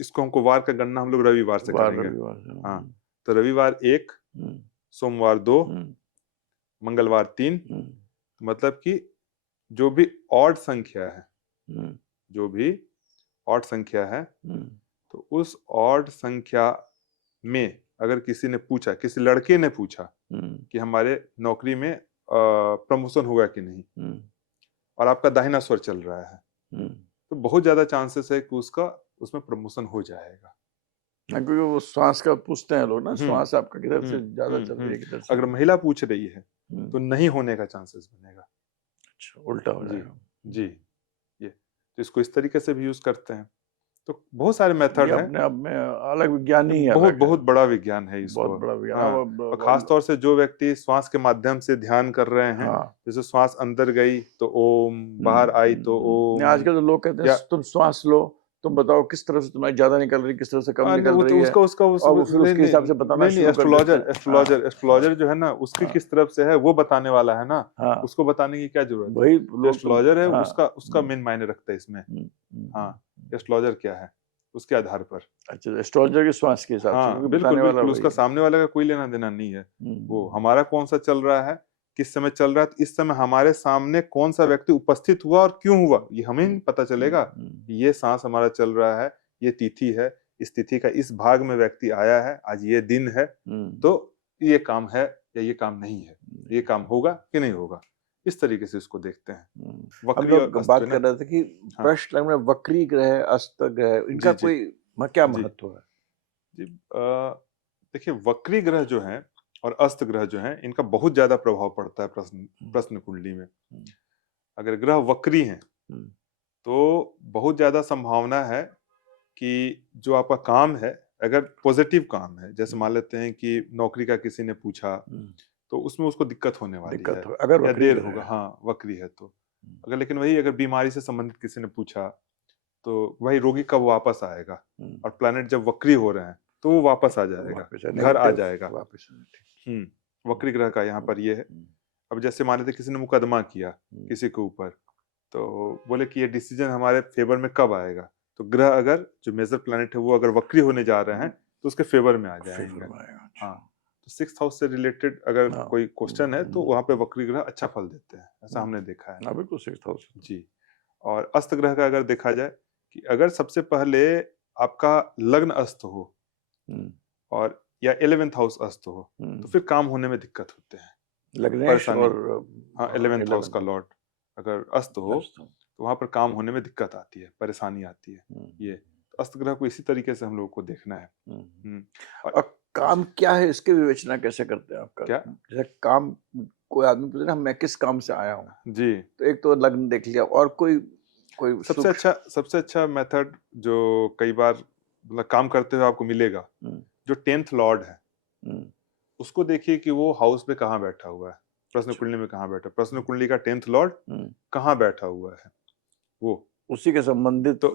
इसको हमको वार का गणना हम लोग रविवार से वार करेंगे। रविवार से। हाँ, तो रविवार 1, हम्म, सोमवार 2, हम्म, मंगलवार 3, हम्म, मतलब कि जो भी ऑड संख्या है, हम्म, जो भी ऑड संख्या है, हम्म, तो उस ऑड संख्या में अगर किसी ने पूछा, किसी लड़के ने पूछा हम्म, कि हमारे नौकरी में प्रमोशन होगा कि नहीं, हम्म, और आपका दाहिना स्वर चल रहा है, हम्म। तो बहुत ज्यादा चांसेस है कि उसका उसमें प्रमोशन हो जाएगा। हाँ, क्योंकि वो श्वास का पूछते हैं लोग ना, हम्म श्वास आपका किधर से ज्यादा चल रही है, किधर से। अगर महिला पूछ रही है हम्म, तो नहीं होने का चांसेस बनेगा। अच्छा, उल्टा हो जी जाएगा। जी, ये तो इसको इस तरीके से भी यूज करते हैं। तो बहुत सारे ये मेथड है, अपने आप में अलग विज्ञान ही बहुत अलग है। बहुत बड़ा विज्ञान है बहुत इसको। बड़ा विज्ञान। हाँ, और खास तौर से जो व्यक्ति श्वास के माध्यम से ध्यान कर रहे हैं, हाँ। जैसे श्वास अंदर गई तो ओम, बाहर आई तो नहीं, ओम, आजकल तो लोग कहते हैं या तुम श्वास लो, तुम बताओ किस तरफ से तुम्हारी ज्यादा निकल रही, किस तरफ से कम नहीं, निकल वो तो रही है, उसका उसका उस और वो फिर नहीं उसके नहीं हिसाब से बताना नहीं नहीं, शुरू कर देते एस्ट्रोलॉजर हैं। हाँ, एस्ट्रोलॉजर हाँ, एस्ट्रोलॉजर जो है ना, उसकी हाँ, किस तरफ से है वो बताने वाला है ना, हाँ। उसको बताने की क्या जरूरत है। वही जो लोग तो। एस्ट्रोलॉजर है हाँ। उसका उसका मेन मायने रखता है इसमें। हाँ, एस्ट्रोलॉजर क्या है उसके आधार पर। अच्छा, एस्ट्रोलॉजर के श्वास के हिसाब से, हाँ, क्योंकि बिल्कुल बताने वाला बिल्कुल, वही उसका है। सामने वाले का कोई लेना देना नहीं है। वो हम्म, हमारा कौन सा चल रहा है, किस समय चल रहा है, तो इस समय हमारे सामने कौन सा व्यक्ति उपस्थित हुआ और क्यों हुआ, ये हमें नहीं पता चलेगा। ये सांस हमारा चल रहा है, ये तिथि है, इस तिथि का इस भाग में व्यक्ति आया है, आज ये दिन है, तो ये काम है या ये काम नहीं है, ये काम होगा कि नहीं होगा, इस तरीके से इसको देखते हैं। हम वक्री और लोग अस्त बात जो कर ना, रहे थे कि हाँ प्रश्न लग्न में वक्री ग्रह, अस्त ग्रह, इनका जी जी कोई क्या जी महत्व है? जी, देखिए वक्री ग्रह जो हैं और अस्त ग्रह जो हैं, इनका बहुत ज्यादा प्रभाव पड़ता है प्रश्न प्रश्न कुंडली में। अगर ग्रह वक्री हैं तो बहुत ज्यादा संभावना है कि जो आपका काम है, अगर पॉजिटिव काम है, जैसे मान लेते हैं कि नौकरी का किसी ने पूछा, तो उसमें उसको दिक्कत होने वाली है दिक्कत हो अगर या वक्री देर ग्रह होगा। है। हाँ, वक्री है तो। अगर लेकिन वही अगर बीमारी से संबंधित किसी ने पूछा, तो वही रोगी कब वापस आएगा, और प्लैनेट जब वक्री हो रहे हैं तो वो वापस आ जाएगा, वापस घर आ नेगेटिव जाएगा। वापस। वक्री ग्रह का यहाँ पर ये है। अब जैसे मान लेते किसी ने मुकदमा किया किसी के ऊपर, तो बोले कि ये डिसीजन हमारे फेवर में कब आएगा, तो ग्रह अगर जो मेजर प्लैनेट है वो अगर वक्री होने जा रहे हैं तो उसके फेवर में आ जाएंगे। हाँ, तो 6th हाउस से रिलेटेड अगर कोई क्वेश्चन है तो वहां पे वक्री ग्रह अच्छा फल देते हैं, ऐसा हमने देखा है। बिल्कुल 6th हाउस। जी, और अस्त ग्रह का अगर देखा जाए कि अगर सबसे पहले आपका लग्न अस्त हो हम्म, और या 11th हाउस अस्त हो तो फिर काम होने में दिक्कत होते हैं, लग्नेश परेशानी। और हाँ, 11th हाउस का 11th लॉर्ड अगर अस्त हो तो वहां पर काम होने में दिक्कत आती है, परेशानी आती है। ये तो अस्त ग्रह को इसी तरीके से हम लोगों को देखना है। और काम क्या है इसकी विवेचना कैसे करते हैं आपका? क्या? जैसे काम, कोई आदमी पूछे ना मैं किस काम से आया हूँ, जी, तो एक तो लग्न देख लिया, और कोई कोई सबसे अच्छा मेथड जो कई बार मतलब काम करते हुए आपको मिलेगा, जो 10th लॉर्ड है उसको देखिए कि वो हाउस में कहाँ बैठा हुआ है, प्रश्न कुंडली में कहाँ बैठा है, प्रश्न कुंडली का 10th लॉर्ड कहाँ बैठा हुआ है, वो उसी के संबंधित तो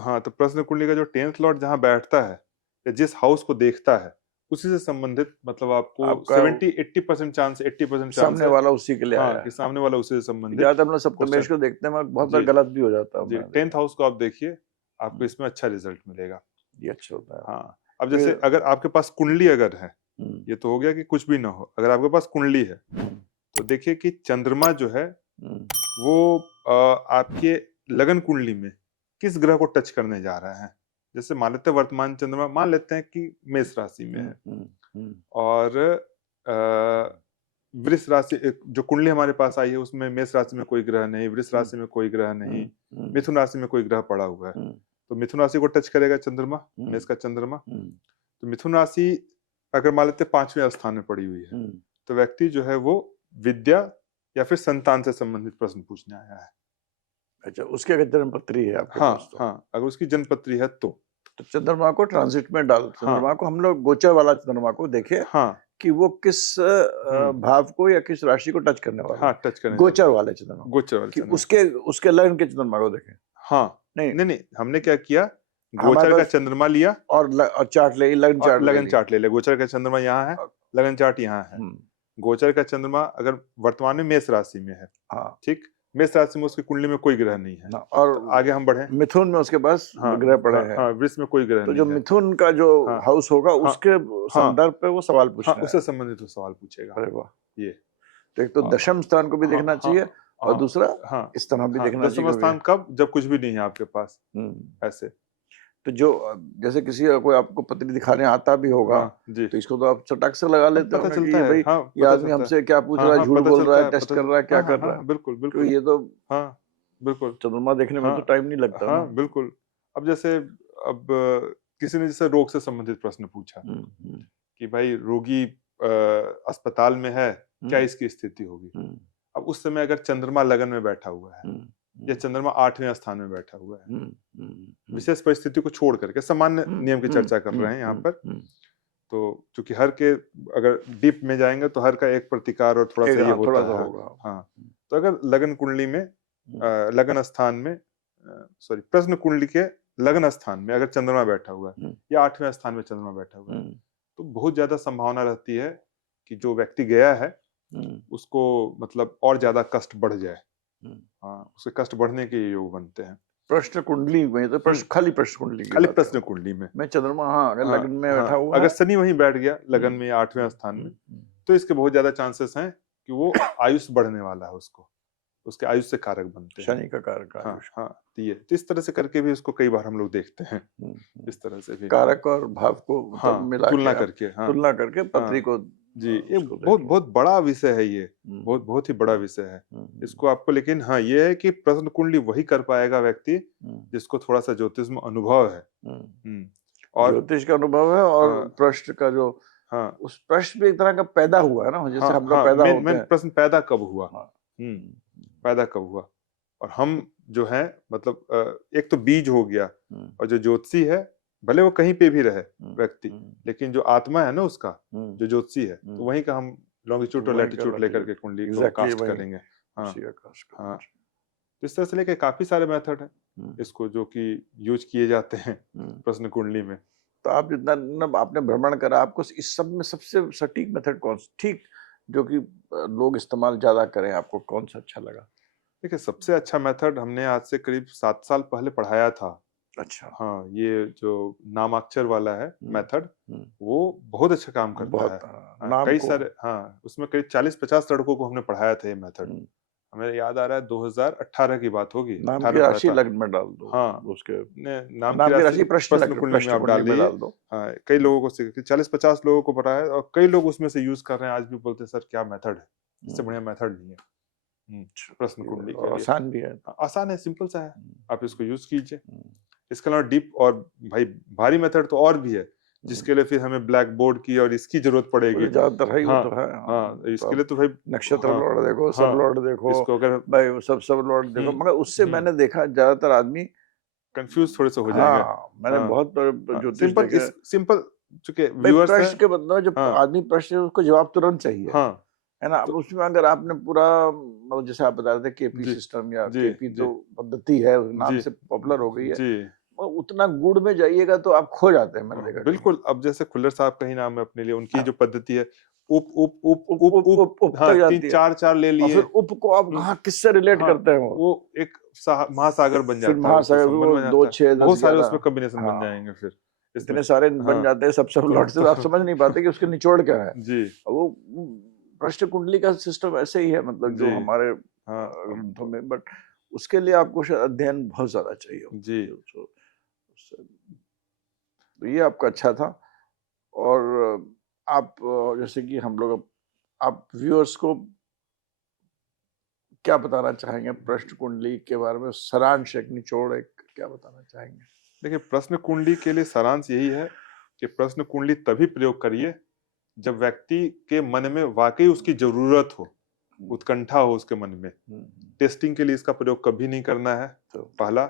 हाँ, तो प्रश्न कुंडली का जो 10th लॉर्ड जहाँ बैठता है या जिस हाउस को देखता है उसी से संबंधित मतलब आपको आपका 70-80% चांस, 80% चांस सामने है वाला उसी के लिए हाँ आया कि है। सामने वाला उसी से संबंधित। ज्यादातर हम लोग सप्तमेश को देखते हैं मगर बहुत बार जी गलत भी हो जाता है। जी, 10th हाउस को आप देखिए, आपको इसमें अच्छा रिजल्ट मिलेगा। ये अच्छा होता है। हाँ, अब जैसे अगर आपके पास कुंडली अगर है, ये तो हो गया कि कुछ भी ना हो, अगर आपके पास कुंडली है तो देखिए कि चंद्रमा जो है वो आपके लगन कुंडली में किस ग्रह को टच करने जा रहा है। जैसे मान लेते हैं वर्तमान चंद्रमा मान लेते हैं कि मेष राशि में है और वृष राशि जो कुंडली हमारे पास आई है उसमें मेष राशि में कोई ग्रह नहीं, वृष राशि में कोई ग्रह नहीं, मिथुन राशि में कोई ग्रह पड़ा हुआ है, तो मिथुन राशि को टच करेगा चंद्रमा, मेष का चंद्रमा। तो मिथुन राशि अगर मान लेते 5वें स्थान में पड़ी हुई है तो व्यक्ति जो है वो विद्या या फिर संतान से संबंधित प्रश्न पूछने आया है। अच्छा, उसकी अगर जन्मपत्री है आपके पास तो? हाँ, अगर उसकी जन्मपत्री है तो चंद्रमा को ट्रांजिट में डाल, चंद्रमा को हम लोग गोचर वाला चंद्रमा को देखे कि वो किस भाव को या किस राशि को टच करने वाला है। टच करने गोचर वाले चंद्रमा, गोचर वाले कि उसके लग्न के चंद्रमा को देखें। नहीं, हमने क्या किया, गोचर का चंद्रमा लिया और चार्ट ले, लगन चार्ट ले, गोचर का चंद्रमा यहाँ है, लगन चार्ट यहाँ है। गोचर का चंद्रमा अगर वर्तमान में मेष राशि में है, ठीक, मेष राशि में उसकी कुंडली में कोई ग्रह नहीं है, और तो आगे हम बढ़े मिथुन में उसके पास ग्रह पड़े हैं, वृष में कोई ग्रह नहीं है, तो जो मिथुन का जो हाउस होगा उसके संदर्भ पे वो सवाल पूछना है, उससे संबंधित वो सवाल पूछेगा। अरे वाह, ये तो एक तो दशम स्थान को भी देखना चाहिए और दूसरा इस तरह भी देखना चाहिए। दशम स्थान कब? जब कुछ भी नहीं है आपके पास ऐसे। तो जो जैसे किसी कोई आपको पत्री दिखाने आता भी होगा तो इसको तो आप चटक से लगा लेते हो कि भाई ये आदमी हमसे क्या पूछ रहा है, झूठ बोल रहा है, टेस्ट कर रहा है, क्या कर रहा है। बिल्कुल बिल्कुल, ये तो बिल्कुल चंद्रमा देखने में तो टाइम नहीं लगता। बिल्कुल। अब जैसे अब किसी ने जैसे रोग से संबंधित प्रश्न पूछा कि भाई रोगी अस्पताल में है, क्या इसकी स्थिति होगी। अब उस समय अगर चंद्रमा लगन में बैठा हुआ है या चंद्रमा 8वें स्थान में बैठा हुआ है, विशेष परिस्थिति को छोड़ करके सामान्य नियम की चर्चा कर रहे हैं यहाँ पर, तो चूंकि हर के अगर डीप में जाएंगे तो हर का एक प्रतिकार और थोड़ा सा ये होता है। हाँ, तो अगर लगन कुंडली में लगन स्थान में सॉरी प्रश्न कुंडली के लगन स्थान में अगर चंद्रमा बैठा हुआ है या 8वें स्थान में चंद्रमा बैठा हुआ है तो बहुत ज्यादा संभावना रहती है कि जो व्यक्ति गया है उसको मतलब और ज्यादा कष्ट बढ़ जाए। उसके कष्ट बढ़ने के योग बनते हैं। प्रश्न कुंडली में तो खाली प्रश्न कुंडली में चंद्रमा लगन में बैठा हुआ, अगर शनि वहीं बैठ गया लगन में या 8वें स्थान में तो इसके बहुत ज्यादा चांसेस हैं कि वो आयुष बढ़ने वाला है, उसको उसके आयुष से कारक बनते हैं, शनि का कारक आयुष। तो ये तो इस तरह से करके भी उसको कई बार हम लोग देखते हैं, इस तरह से भी कारक और भाव को मिला तुलना करके पत्री को जी। ये बहुत बड़ा विषय है, ये बहुत ही बड़ा विषय है इसको आपको। लेकिन हाँ, ये है कि प्रश्न कुंडली वही कर पाएगा व्यक्ति जिसको थोड़ा सा ज्योतिष में अनुभव है, और ज्योतिष का अनुभव है, और प्रश्न का जो उस प्रश्न भी एक तरह का पैदा हुआ है ना, जैसे हम लोग पैदा होते हैं। प्रश्न पैदा कब हुआ, पैदा कब हुआ, और हम जो है मतलब एक तो बीज हो गया, और जो ज्योतिषी है भले वो कहीं पे भी रहे व्यक्ति, लेकिन जो आत्मा है ना उसका जो ज्योतिषी है, तो वहीं का हम लॉन्गिट्यूड और लैटिट्यूड लेकर के कुंडली को कास्ट करेंगे। हाँ, तो इस तरह से लेके काफी सारे मेथड हैं इसको जो कि यूज किए जाते हैं प्रश्न कुंडली में। तो आप जितना आपने भ्रमण करा, आपको इस सब में सबसे सटीक मेथड कौन सा ठीक जो कि लोग इस्तेमाल ज्यादा करें, आपको कौन सा अच्छा लगा? देखिए, सबसे अच्छा मेथड हमने आज से करीब 7 साल पहले पढ़ाया था। अच्छा। हाँ, ये जो नामाक्षर वाला है मेथड, वो बहुत अच्छा काम करता है। कई सारे उसमें करीब 40-50 लड़कों को हमने पढ़ाया था ये मेथड। हमें याद आ रहा है 2018 की बात होगी, नाम 18 की राशि 17। लग्न में डाल दो, हाँ, उसके नाम नाम की की राशि राशि प्रश्न कुंडली में आप कुंडली में डालिए। डाल दो। हाँ, कई लोगों को 40-50 लोगों को पता है और कई लोग उसमें से यूज कर रहे हैं, आज भी बोलते हैं सर क्या मेथड है, इससे बढ़िया मेथड नहीं है प्रश्न कुंडली के और लिए। आसान भी है। आसान है, सिंपल सा है, आप इसको यूज कीजिए। हम्म, इसके अलावा डीप और भाई भारी मेथड तो और भी है, जिसके लिए फिर हमें ब्लैक बोर्ड की और इसकी जरूरत पड़ेगी। ज्यादातर है ही, वो हाँ तो है। हाँ, तो इसके आप लिए तो भाई नक्षत्र हाँ लॉर्ड देखो, सब हाँ, लॉर्ड देखो, इसको अगर भाई वो सब लॉर्ड देखो, मगर उससे मैंने देखा ज्यादातर आदमी कंफ्यूज थोड़े से हो जाएंगे। हाँ, मैंने हाँ, बहुत ज्योतिष सिंपल देखे। सिंपल चूंकि भाई व्यूअर्स हैं। प्रश्न के मतलब जब हाँ आदमी प्रश्न उसको जवाब तुरंत चाहिए, हाँ, है ना। अब तो उसमें अगर आपने पूरा मतलब जैसे आप बता रहे थे केपी जी सिस्टम या जी केपी जी तो पद्धति है, उस नाम जी से पॉपुलर हो गई है, जी, उतना गुड़ में जाइएगा तो आप खो जाते हैं, मैंने देखा कहीं। बिल्कुल। अब जैसे खुल्लर साहब का ही नाम है अपने लिए, उनकी हाँ, जो पद्धति है, उप उप उप उप उप उप उप उप उप हाँ, तक 3 जाती है, 4 4 ले और फिर लिए। उप को आप हम्म, हाँ किससे रिलेट हाँ, करते हैं वो वो एक महासागर बन फिर जाता है, उससे महासागर संबंध वो बन 2 जाता है, 6 10 बहुत सारे 11 उसमें कॉम्बिनेशन बन हाँ, जाएंगे फिर इसमें। इतने सारे बन हाँ, जाते हैं, सब लॉट से आप समझ नहीं पाते कि उसके निचोड़ क्या है। जी वो प्रश्न कुंडली का सिस्टम ऐसे ही है, मतलब जो जी हमारे हाँ ग्रंथों में, बट उसके लिए आपको शायद अध्ययन बहुत ज्यादा चाहिए होता जी है। तो ये आपका अच्छा था। और आप जैसे कि हम लोग, आप व्यूअर्स को क्या बताना चाहेंगे प्रश्न कुंडली के बारे में, सारांश एक निचोड़ एक क्या बताना चाहेंगे? देखिए, प्रश्न कुंडली के लिए सारांश यही है कि प्रश्न कुंडली तभी प्रयोग करिए जब व्यक्ति के मन में वाकई उसकी जरूरत हो, उत्कंठा हो उसके मन में। टेस्टिंग के लिए इसका प्रयोग कभी नहीं करना है, पहला।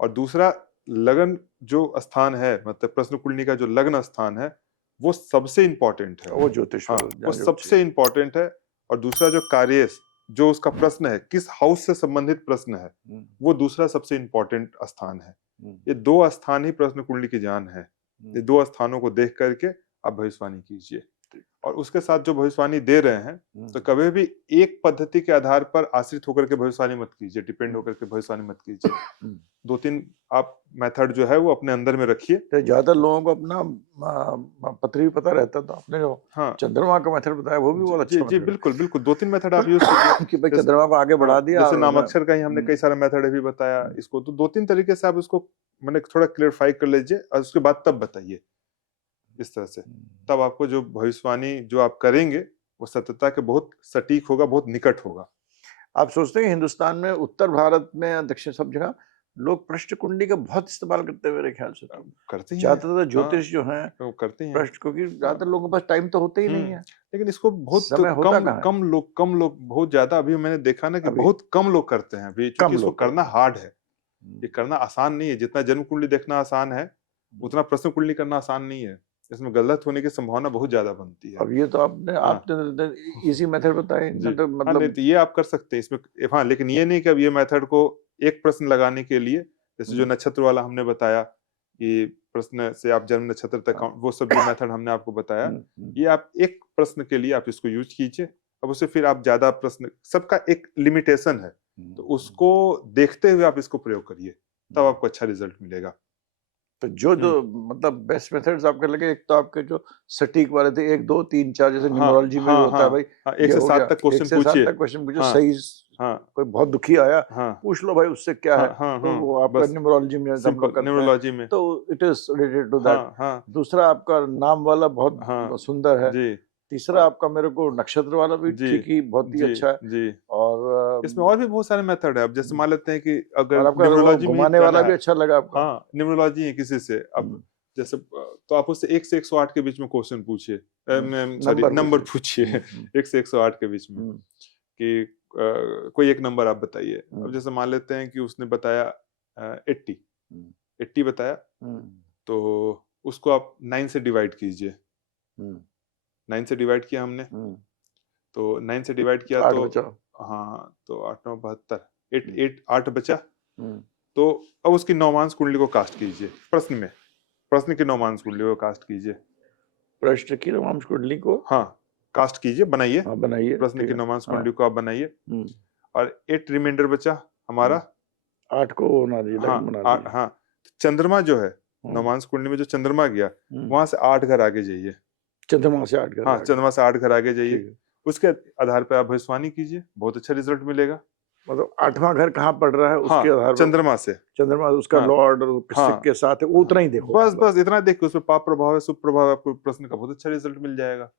और दूसरा, लगन जो स्थान है, मतलब प्रश्न कुंडली का जो लग्न स्थान है, वो सबसे इंपॉर्टेंट है। वो ज्योतिष हाँ, वाला वो जान सबसे इंपॉर्टेंट है। और दूसरा, जो कार्य जो उसका प्रश्न है, किस हाउस से संबंधित प्रश्न है, वो दूसरा सबसे इंपॉर्टेंट स्थान है। ये 2 स्थान ही प्रश्न कुंडली की जान है। ये 2 स्थानों को देख करके आप भविष्यवाणी कीजिए। और उसके साथ जो भविष्यवाणी दे रहे हैं, तो कभी भी एक पद्धति के आधार पर आश्रित होकर के भविष्यवाणी मत कीजिए, डिपेंड होकर के भविष्यवाणी मत कीजिए। 2-3 आप मेथड जो है वो अपने अंदर में रखिए। तो ज्यादा लोगों को अपना पत्री भी पता रहता, तो आपने जो हाँ चंद्रमा का मेथड बताया वो भी बहुत जी अच्छा जी, मेथड बिल्कुल बिल्कुल, 2-3 मेथड आप यूज कीजिए। कि भाई चंद्रमा को आगे बढ़ा दिया, जैसे और नामाक्षर का ही हमने कई सारे मेथड भी बताया इसको, तो 2-3 तरीके से आप इसको मैंने थोड़ा क्लियरफाई कर लीजिए और उसके बाद तब बताइए इस तरह से। तब आपको जो भविष्यवाणी जो आप करेंगे वो सत्यता के बहुत सटीक होगा, बहुत निकट होगा। आप सोचते हैं हिंदुस्तान में, उत्तर भारत में, दक्षिण, सब जगह लोग प्रश्न कुंडली का बहुत इस्तेमाल करते हैं मेरे ख्याल से। तो करते ही हैं। ज्यादातर ज्योतिष जो हैं तो करते हैं। प्रश्न, क्योंकि ज्यादातर लोगों के पास टाइम तो होता ही नहीं है, लेकिन इसको बहुत समय होता कहाँ है? कम लोग बहुत ज्यादा, अभी मैंने देखा ना कि अभी बहुत कम लोग करते हैं अभी, कम क्योंकि इसको लोग करना करते हार्ड है। ये करना आसान नहीं है। जितना जन्म कुंडली देखना आसान है, उतना प्रश्न कुंडली करना आसान नहीं है। इसमें गलत होने की संभावना बहुत ज्यादा बनती है। अब ये तो आपने हाँ आपने इजी मेथड बताया, जी, इनमें तो हाँ, नहीं मतलब तो ये आप कर सकते हैं इसमें। हाँ, लेकिन ये नहीं कि अब ये मेथड को एक प्रश्न लगाने के लिए, जैसे जो नक्षत्र वाला हमने बताया कि प्रश्न से आप जन्म नक्षत्र तक वो सब जो मेथड हमने आपको बताया, ये आप एक प्रश्न के लिए आप इसको यूज कीजिए। अब उससे फिर आप ज्यादा प्रश्न, सबका एक लिमिटेशन है, तो उसको देखते हुए आप इसको प्रयोग करिए, तब आपको अच्छा रिजल्ट मिलेगा। तो जो मतलब बेस्ट मेथड्स आपके लगे, एक तो आपके जो सटीक वाले थे 1 2 3 4, जैसे न्यूमरोलॉजी में भी होता है भाई, 1 ये से हो 7 गया, तक 1 क्वेश्चन से 7 पूछिए। तक क्वेश्चन पूछो, हाँ सही हाँ कोई बहुत दुखी आया हाँ पूछ लो भाई उससे क्या है, तो वो आपका बस न्यूमरोलॉजी में हम सिंपल लोग करते हैं, न्यूमरोलॉजी में। तो it is related to that. हाँ दूसरा आपका नाम वाला बहुत हाँ सुंदर है। जी तीसरा आपका मेरे को नक्षत्र वाला भी जी ठीक ही, बहुत ही जी अच्छा है। जी, और इसमें और भी बहुत सारे मेथड है। अब जैसे मान लेते हैं कि अगर और आपका वो न्यूमरोलॉजी में ही घुमाने कर वाला रहा भी है, अच्छा लगा आपका। हाँ न्यूमरोलॉजी है किसी से, अब जैसे तो आप उससे 1 से 108 के बीच में क्वेश्चन पूछिए, सॉरी नंबर पूछिए 1 से 108 के बीच में, कि कोई एक नंबर आप बताइए। अब जैसे मान लेते हैं कि उसने बताया 80 बताया, तो उसको आप 9 से डिवाइड कीजिए। 9 से डिवाइड किया हमने, तो 9 से डिवाइड किया 8 तो बचा। हाँ, तो 8 9 72, 8 बचा। तो अब उसकी नौमांस कुंडली को कास्ट कीजिए। प्रश्न की नौमांस कुंडली को कास्ट कीजिए। प्रश्न की नवमांश कुंडली को हाँ कास्ट कीजिए, बनाइए। हाँ बनाइए, प्रश्न ठीक की है। नौमांस हाँ। कुंडली को आप बनाइए। और 8 रिमाइंडर बचा हमारा। 8 को बना दिए, हाँ लग्न बना दिए। हाँ, चंद्रमा जो है नौमांस कुंडली में, जो चंद्रमा गया वहां से 8 घर आगे जाइए। चंद्रमा से 8 घर हाँ, आगे। चंद्रमा से 8 घर आगे जाइए। उसके आधार पर आप भविष्यवाणी कीजिए, बहुत अच्छा रिजल्ट मिलेगा। मतलब 8वां घर कहाँ पड़ रहा है उसके हाँ, आधार पर चंद्रमा से। चंद्रमा उसका हाँ, लॉर्ड और किससे हाँ, के साथ है वो उतना ही देखो बस मतलब। बस इतना देख के उसमें पाप प्रभाव है, शुभ प्रभाव है, आपको प्रश्न का बहुत अच्छा रिजल्ट मिल जाएगा।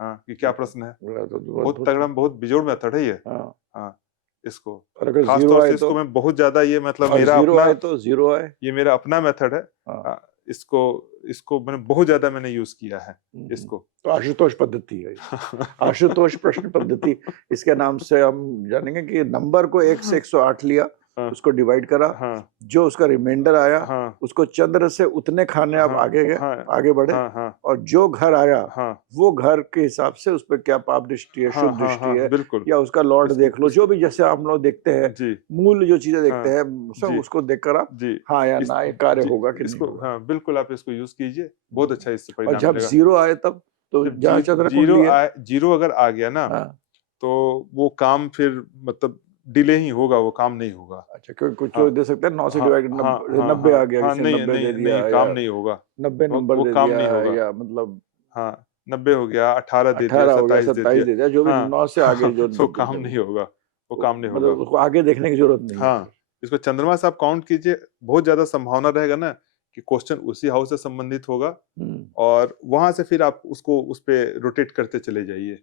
हाँ, कि क्या प्रश्न है। तो बहुत तगड़ा, बहुत बेजोड़ मेथड है ये। हाँ। हाँ, इसको और अगर खास जीरो तौर आए से इसको तो, मैं बहुत ज्यादा, ये मतलब और मेरा जीरो अपना, आए तो जीरो आए। ये मेरा अपना मेथड है। हाँ। इसको इसको मैंने बहुत ज्यादा मैंने यूज किया है इसको। तो आशुतोष पद्धति है ये। आशुतोष प्रश्न पद्धति इसके नाम से हम जानेंगे कि नंबर को 1 से 108 लिया, हाँ, उसको डिवाइड करा, हाँ, जो उसका रिमाइंडर आया हाँ, उसको चंद्र से उतने खाने आप हाँ, आगे गए, हाँ, आगे बढ़े, हाँ, हाँ, और जो घर आया हाँ, वो घर के हिसाब से उस पर क्या पाप दृष्टि है, हाँ, शुभ हाँ, दृष्टि हाँ, है, बिल्कुल। या उसका लॉर्ड इसको देख लो, जो भी जैसे हम लोग देखते हैं जी, मूल जो चीजें देखते हाँ, हैं सब जी, उसको देखकर आप जी, हाँ या इस ना ये कार्य जी, होगा कि नहीं इसको होगा। हाँ, बिल्कुल आप इसको यूज कीजिए, बहुत अच्छा इससे और परिणाम जब मिलेगा। जीरो आए तब तो जब जहाँ चंद्र कुंडली है, जीरो अगर आ गया ना, हाँ, तो वो काम फिर मतलब डिले ही होगा, वो काम नहीं होगा। अच्छा क्योंकि कुछ हाँ, लोग दे सकते हैं 9 से हाँ, डिवाइड हाँ, हाँ, 90 हाँ, आ गया, हाँ, किसी ने नहीं 90 दे नहीं दिया, नहीं, काम या नहीं होगा, 90 नंबर वो दे काम दिया, नहीं होगा। या मतलब हाँ, 90 हो गया, 18 दे दिया, 18 हो गया, 27 दे 27 दिया, दे दिया, जो भी हाँ 9 से आगे जो वो काम नहीं होगा, वो काम नहीं होगा। मतलब उसको आगे देखने की जरूरत नहीं है। हाँ, इसको चंद्रमा से आप काउंट कीजिए, बहुत ज्यादा संभावना रहेगा ना कि क्वेश्चन उसी हाउस से संबंधित होगा, हम्म। और वहां से फिर आप उसको उस पे रोटेट करते चले जाइए।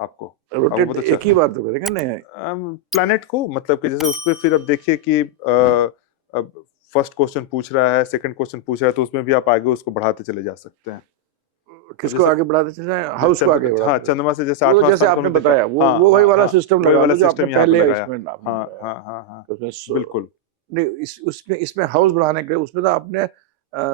आपको रोटेट बहुत अच्छा एक ही बार तो करेंगे नहीं। प्लैनेट को, मतलब कि जैसे उसपे फिर अब देखिए कि अब फर्स्ट क्वेश्चन पूछ रहा है, सेकंड क्वेश्चन पूछ रहा है, तो उसमें भी आप आगे उसको बढ़ाते चले जा सकते हैं। तो किसको जैसे आगे बढ़ाते चले जाएं, हाउस को आगे हाँ, बढ़ाते, चंद्रमा से जैसे वो 8वां जैसे स्थान को आपने हमने देखा। बताया हाँ, वो वही हाँ, वाला हाँ, सिस्टम वही लगा वाला लो जो आपने सिस्टम यहाँ पे पहले लगाया। इसमें आपने हाँ, बताया। हाँ, हाँ, हाँ, उसमें बिल्कुल। नहीं उसमें इसमें हाउस बढ़ाने के लिए उसमें तो आपने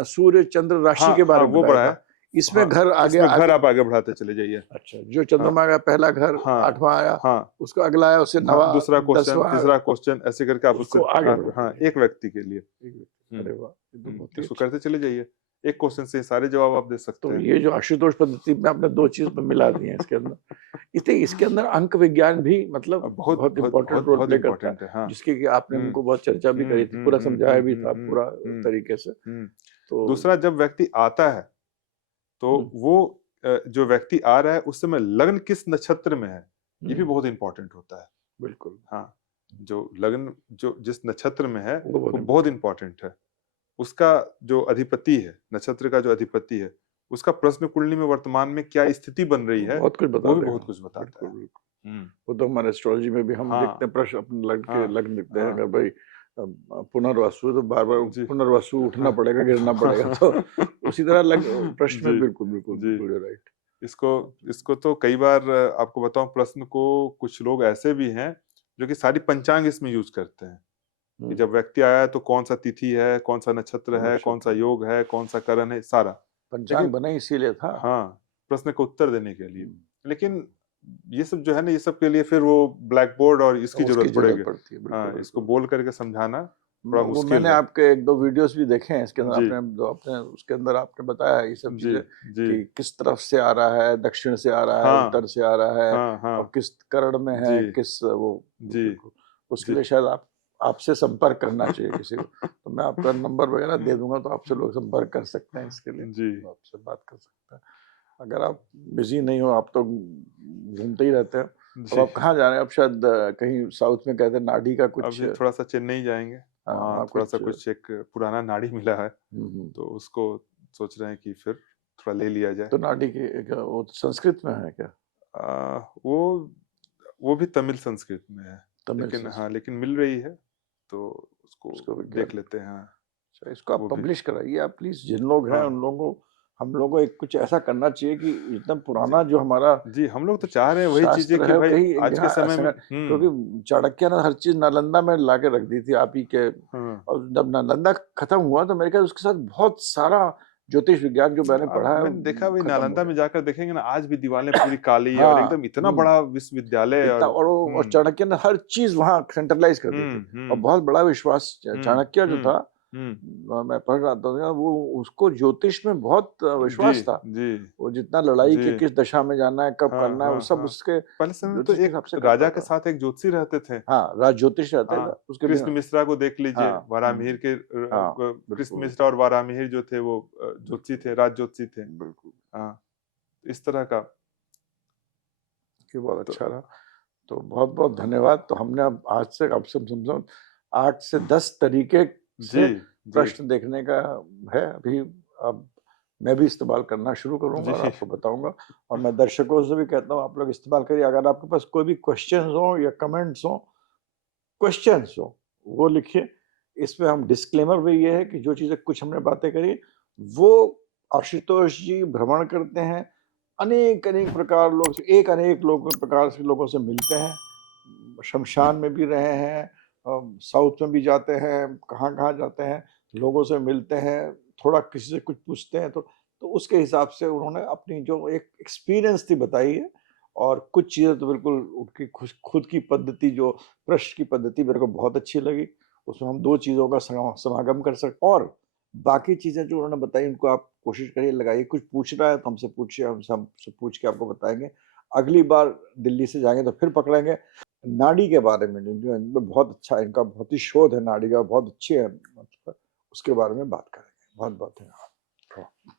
सूर्य चंद्र राशि हाँ, के हाँ, बारे में वो बताया बढ़ाया। था, इसमें हाँ, घर आगे इसमें घर आगे। आप आगे बढ़ाते चले जाइए। अच्छा, जो हाँ, चंद्रमा का पहला घर हाँ, 8वां आया, हाँ, उसका अगला आया, उससे हाँ, 9वां, दूसरा क्वेश्चन, 10वां, तीसरा क्वेश्चन, ऐसे करके आप उससे उसको आगे बढ़ाते हाँ, जाइए। एक व्यक्ति के लिए। अरे वाह, ये तो बहुत ही इसको अच्छा। करते चले जाइए, एक क्वेश्चन से सारे जवाब आप दे सकते तो हैं। ये जो आशुतोष पद्धति में आपने दो चीज में मिला दी है इसके अंदर, इसके अंदर अंक विज्ञान भी मतलब बहुत बहुत बहुत इंपॉर्टेंट बहुत रोल बहुत प्ले करता है, इम्पोर्टेंट है। हाँ। जिसकी कि आपने हम्म हमको बहुत चर्चा भी करी थी, पूरा समझाया भी था पूरा हम्म। तरीके से। तो दूसरा, जब व्यक्ति आता है तो वो जो व्यक्ति आ रहा है उस समय लग्न किस नक्षत्र में है, ये भी बहुत इंपॉर्टेंट होता है। बिल्कुल हाँ, जो लग्न जो जिस नक्षत्र में है वो वो बहुत इंपॉर्टेंट है। उसका जो अधिपति है, नक्षत्र का जो अधिपति है, उसका प्रश्न कुंडली में वर्तमान में क्या स्थिति बन रही है, बहुत कुछ बता वो भी देगा। बहुत कुछ बताता है। बिल्कुल वो तो हमारे एस्ट्रोलॉजी में भी हम हाँ, देखते हैं, प्रश्न अपने लग्न के हाँ, लग्न देखते हैं, हाँ, अगर भाई पुनर्वसु है तो बार बार जी, पुनर्वसु उठना हाँ, पड़ेगा, गिरना पड़ेगा, तो उसी तरह प्रश्न में जी, बिल्कुल बिल्कुल जी। बिल्कुल राइट। इसको इसको तो कई बार आपको बताऊं, प्रश्न को कुछ लोग ऐसे भी हैं जो कि सारी पंचांग इसमें यूज करते हैं कि जब व्यक्ति आया है तो कौन सा तिथि है, कौन सा नक्षत्र है, कौन सा योग है, कौन सा करण है, सारा। पंचांग लेकिन बना ही इसीलिए था। हाँ, प्रश्न का उत्तर देने के लिए। लेकिन ये सब जो है ना, ये सब के लिए फिर वो ब्लैक बोर्ड और इसकी उसकी जरूरत जरूरत पड़ेगी। पड़ती है, हाँ, बिल्कुल इसको बिल्कुल। बोल करके समझाना थोड़ा वो मुश्किल मैंने है। आपके एक दो वीडियोस भी देखे हैं इसके अंदर, जी, आपने उसके अंदर आपने बताया ये सब जी, चीजें जी, कि किस तरफ से आ रहा है, दक्षिण से आ रहा है, हाँ, उत्तर से आ रहा है, हाँ, हाँ, और किस कर्ण में है, जी, किस वो जी, बिल्कुल। उसके जी। लिए शायद आपसे संपर्क करना चाहिए किसी को, तो मैं आपका नंबर वगैरह दे दूंगा, तो आपसे लोग संपर्क कर सकते हैं इसके लिए, जी, तो आपसे बात कर सकते हैं। अगर आप बिजी नहीं हो, आप तो घूमते ही रहते हैं, अब जी। आप कहाँ जा रहे हैं? आप शायद कहीं साउथ में कहते हैं नाडी का कुछ, अभी थोड़ा सा चेन्नई जाएंगे, वहाँ आप थोड़ा सा कुछ कुछ एक पुराना नाड़ी मिला है, तो उसको सोच रहे हैं कि फिर थोड़ा ले लिया जाए। तो नाडी की वो संस्कृत में है क्या? वो भी तमिल संस्कृत में है, तमिल लेकिन हाँ, संस्कृत, लेकिन मिल रही है, तो उसको उसको देख विज्ञान। लेते हैं। हाँ, अच्छा, इसको आप वो भी। पब्लिश कराइए आप प्लीज, जिन लोग हैं उन हाँ, लोगों को, हम लोगों को एक कुछ ऐसा करना चाहिए कि इतना जी, पुराना जो हमारा जी, हम लोग तो चाह रहे हैं वही चीजें शास्त्र कि है भाई कहीं एक आज के जगह समय में। क्योंकि चाणक्य ने हर चीज नालंदा में लाके रख दी थी आप ही के, हाँ, और जब नालंदा खत्म हुआ तो मेरे ख्याल उसके साथ बहुत सारा ज्योतिष विज्ञान जो मैंने अब पढ़ा है मैंने देखा भाई, खत्म हो नालंदा गया। में जाकर देखेंगे ना, आज भी दीवारें पूरी काली है, और हाँ। एकदम इतना बड़ा विश्वविद्यालय, इतना, और और चाणक्य ने हर चीज वहां सेंट्रलाइज कर दी थी, और बहुत बड़ा विश्वास चाणक्य जो था, मैं पढ़ रहा था वो, उसको ज्योतिष में बहुत जी, विश्वास था, जी, वो जितना लड़ाई जी, के किस दशा में जाना है, कब हाँ, करना है, वो हाँ, सब हाँ। उसके पहले समय में तो ज्योतिष के एक हिसाब से राजा करता के था। साथ एक ज्योतिषी रहते थे। हाँ, राज ज्योतिष रहता था हाँ, उसके कृष्ण बिना। मिश्रा को देख लीजिए, हाँ, वारामिहिर के हाँ, कृष्ण बिल्कुल मिश्रा और वारामिहिर जो थे वो ज्योतिषी थे, राज ज्योतिषी थे। बिल्कुल। हाँ, इस तरह का। ये बहुत अच्छा रहा। तो बहुत बहुत धन्यवाद। तो हमने अब आज से अब समझो 8 से 10 तरीके से जी, जी, प्रश्न देखने का है अभी। अब मैं भी इस्तेमाल करना शुरू करूंगा और जी, आपको बताऊंगा। और मैं दर्शकों से भी कहता हूँ आप लोग इस्तेमाल करिए। अगर आपके पास कोई भी क्वेश्चंस हो या कमेंट्स हो, क्वेश्चंस हो, वो लिखिए। इसमें हम डिस्क्लेमर भी ये है कि जो चीजें कुछ हमने बातें करी वो आशुतोष जी भ्रमण करते हैं, अनेक अनेक प्रकार लोग, एक अनेक लोग प्रकार से लोगों से मिलते हैं, शमशान में भी रहे हैं, साउथ में भी जाते हैं, कहाँ कहाँ जाते हैं, लोगों से मिलते हैं, थोड़ा किसी से कुछ पूछते हैं तो उसके हिसाब से उन्होंने अपनी जो एक एक्सपीरियंस थी बताई है। और कुछ चीज़ें तो बिल्कुल उनकी खुद की पद्धति, जो प्रश्न की पद्धति मेरे को बहुत अच्छी लगी। उसमें हम 2 चीज़ों का समागम कर सकते। और बाकी चीज़ें जो उन्होंने बताई उनको आप कोशिश करिए, लगाइए। कुछ पूछना है तो हमसे पूछिए, हमसे पूछ के आपको बताएंगे। अगली बार दिल्ली से जाएंगे तो फिर पकड़ेंगे नाड़ी के बारे में, जो इनमें बहुत अच्छा, इनका बहुत ही शोध है नाड़ी का, बहुत अच्छी है, उसके बारे में बात करेंगे। बहुत बहुत धन्यवाद।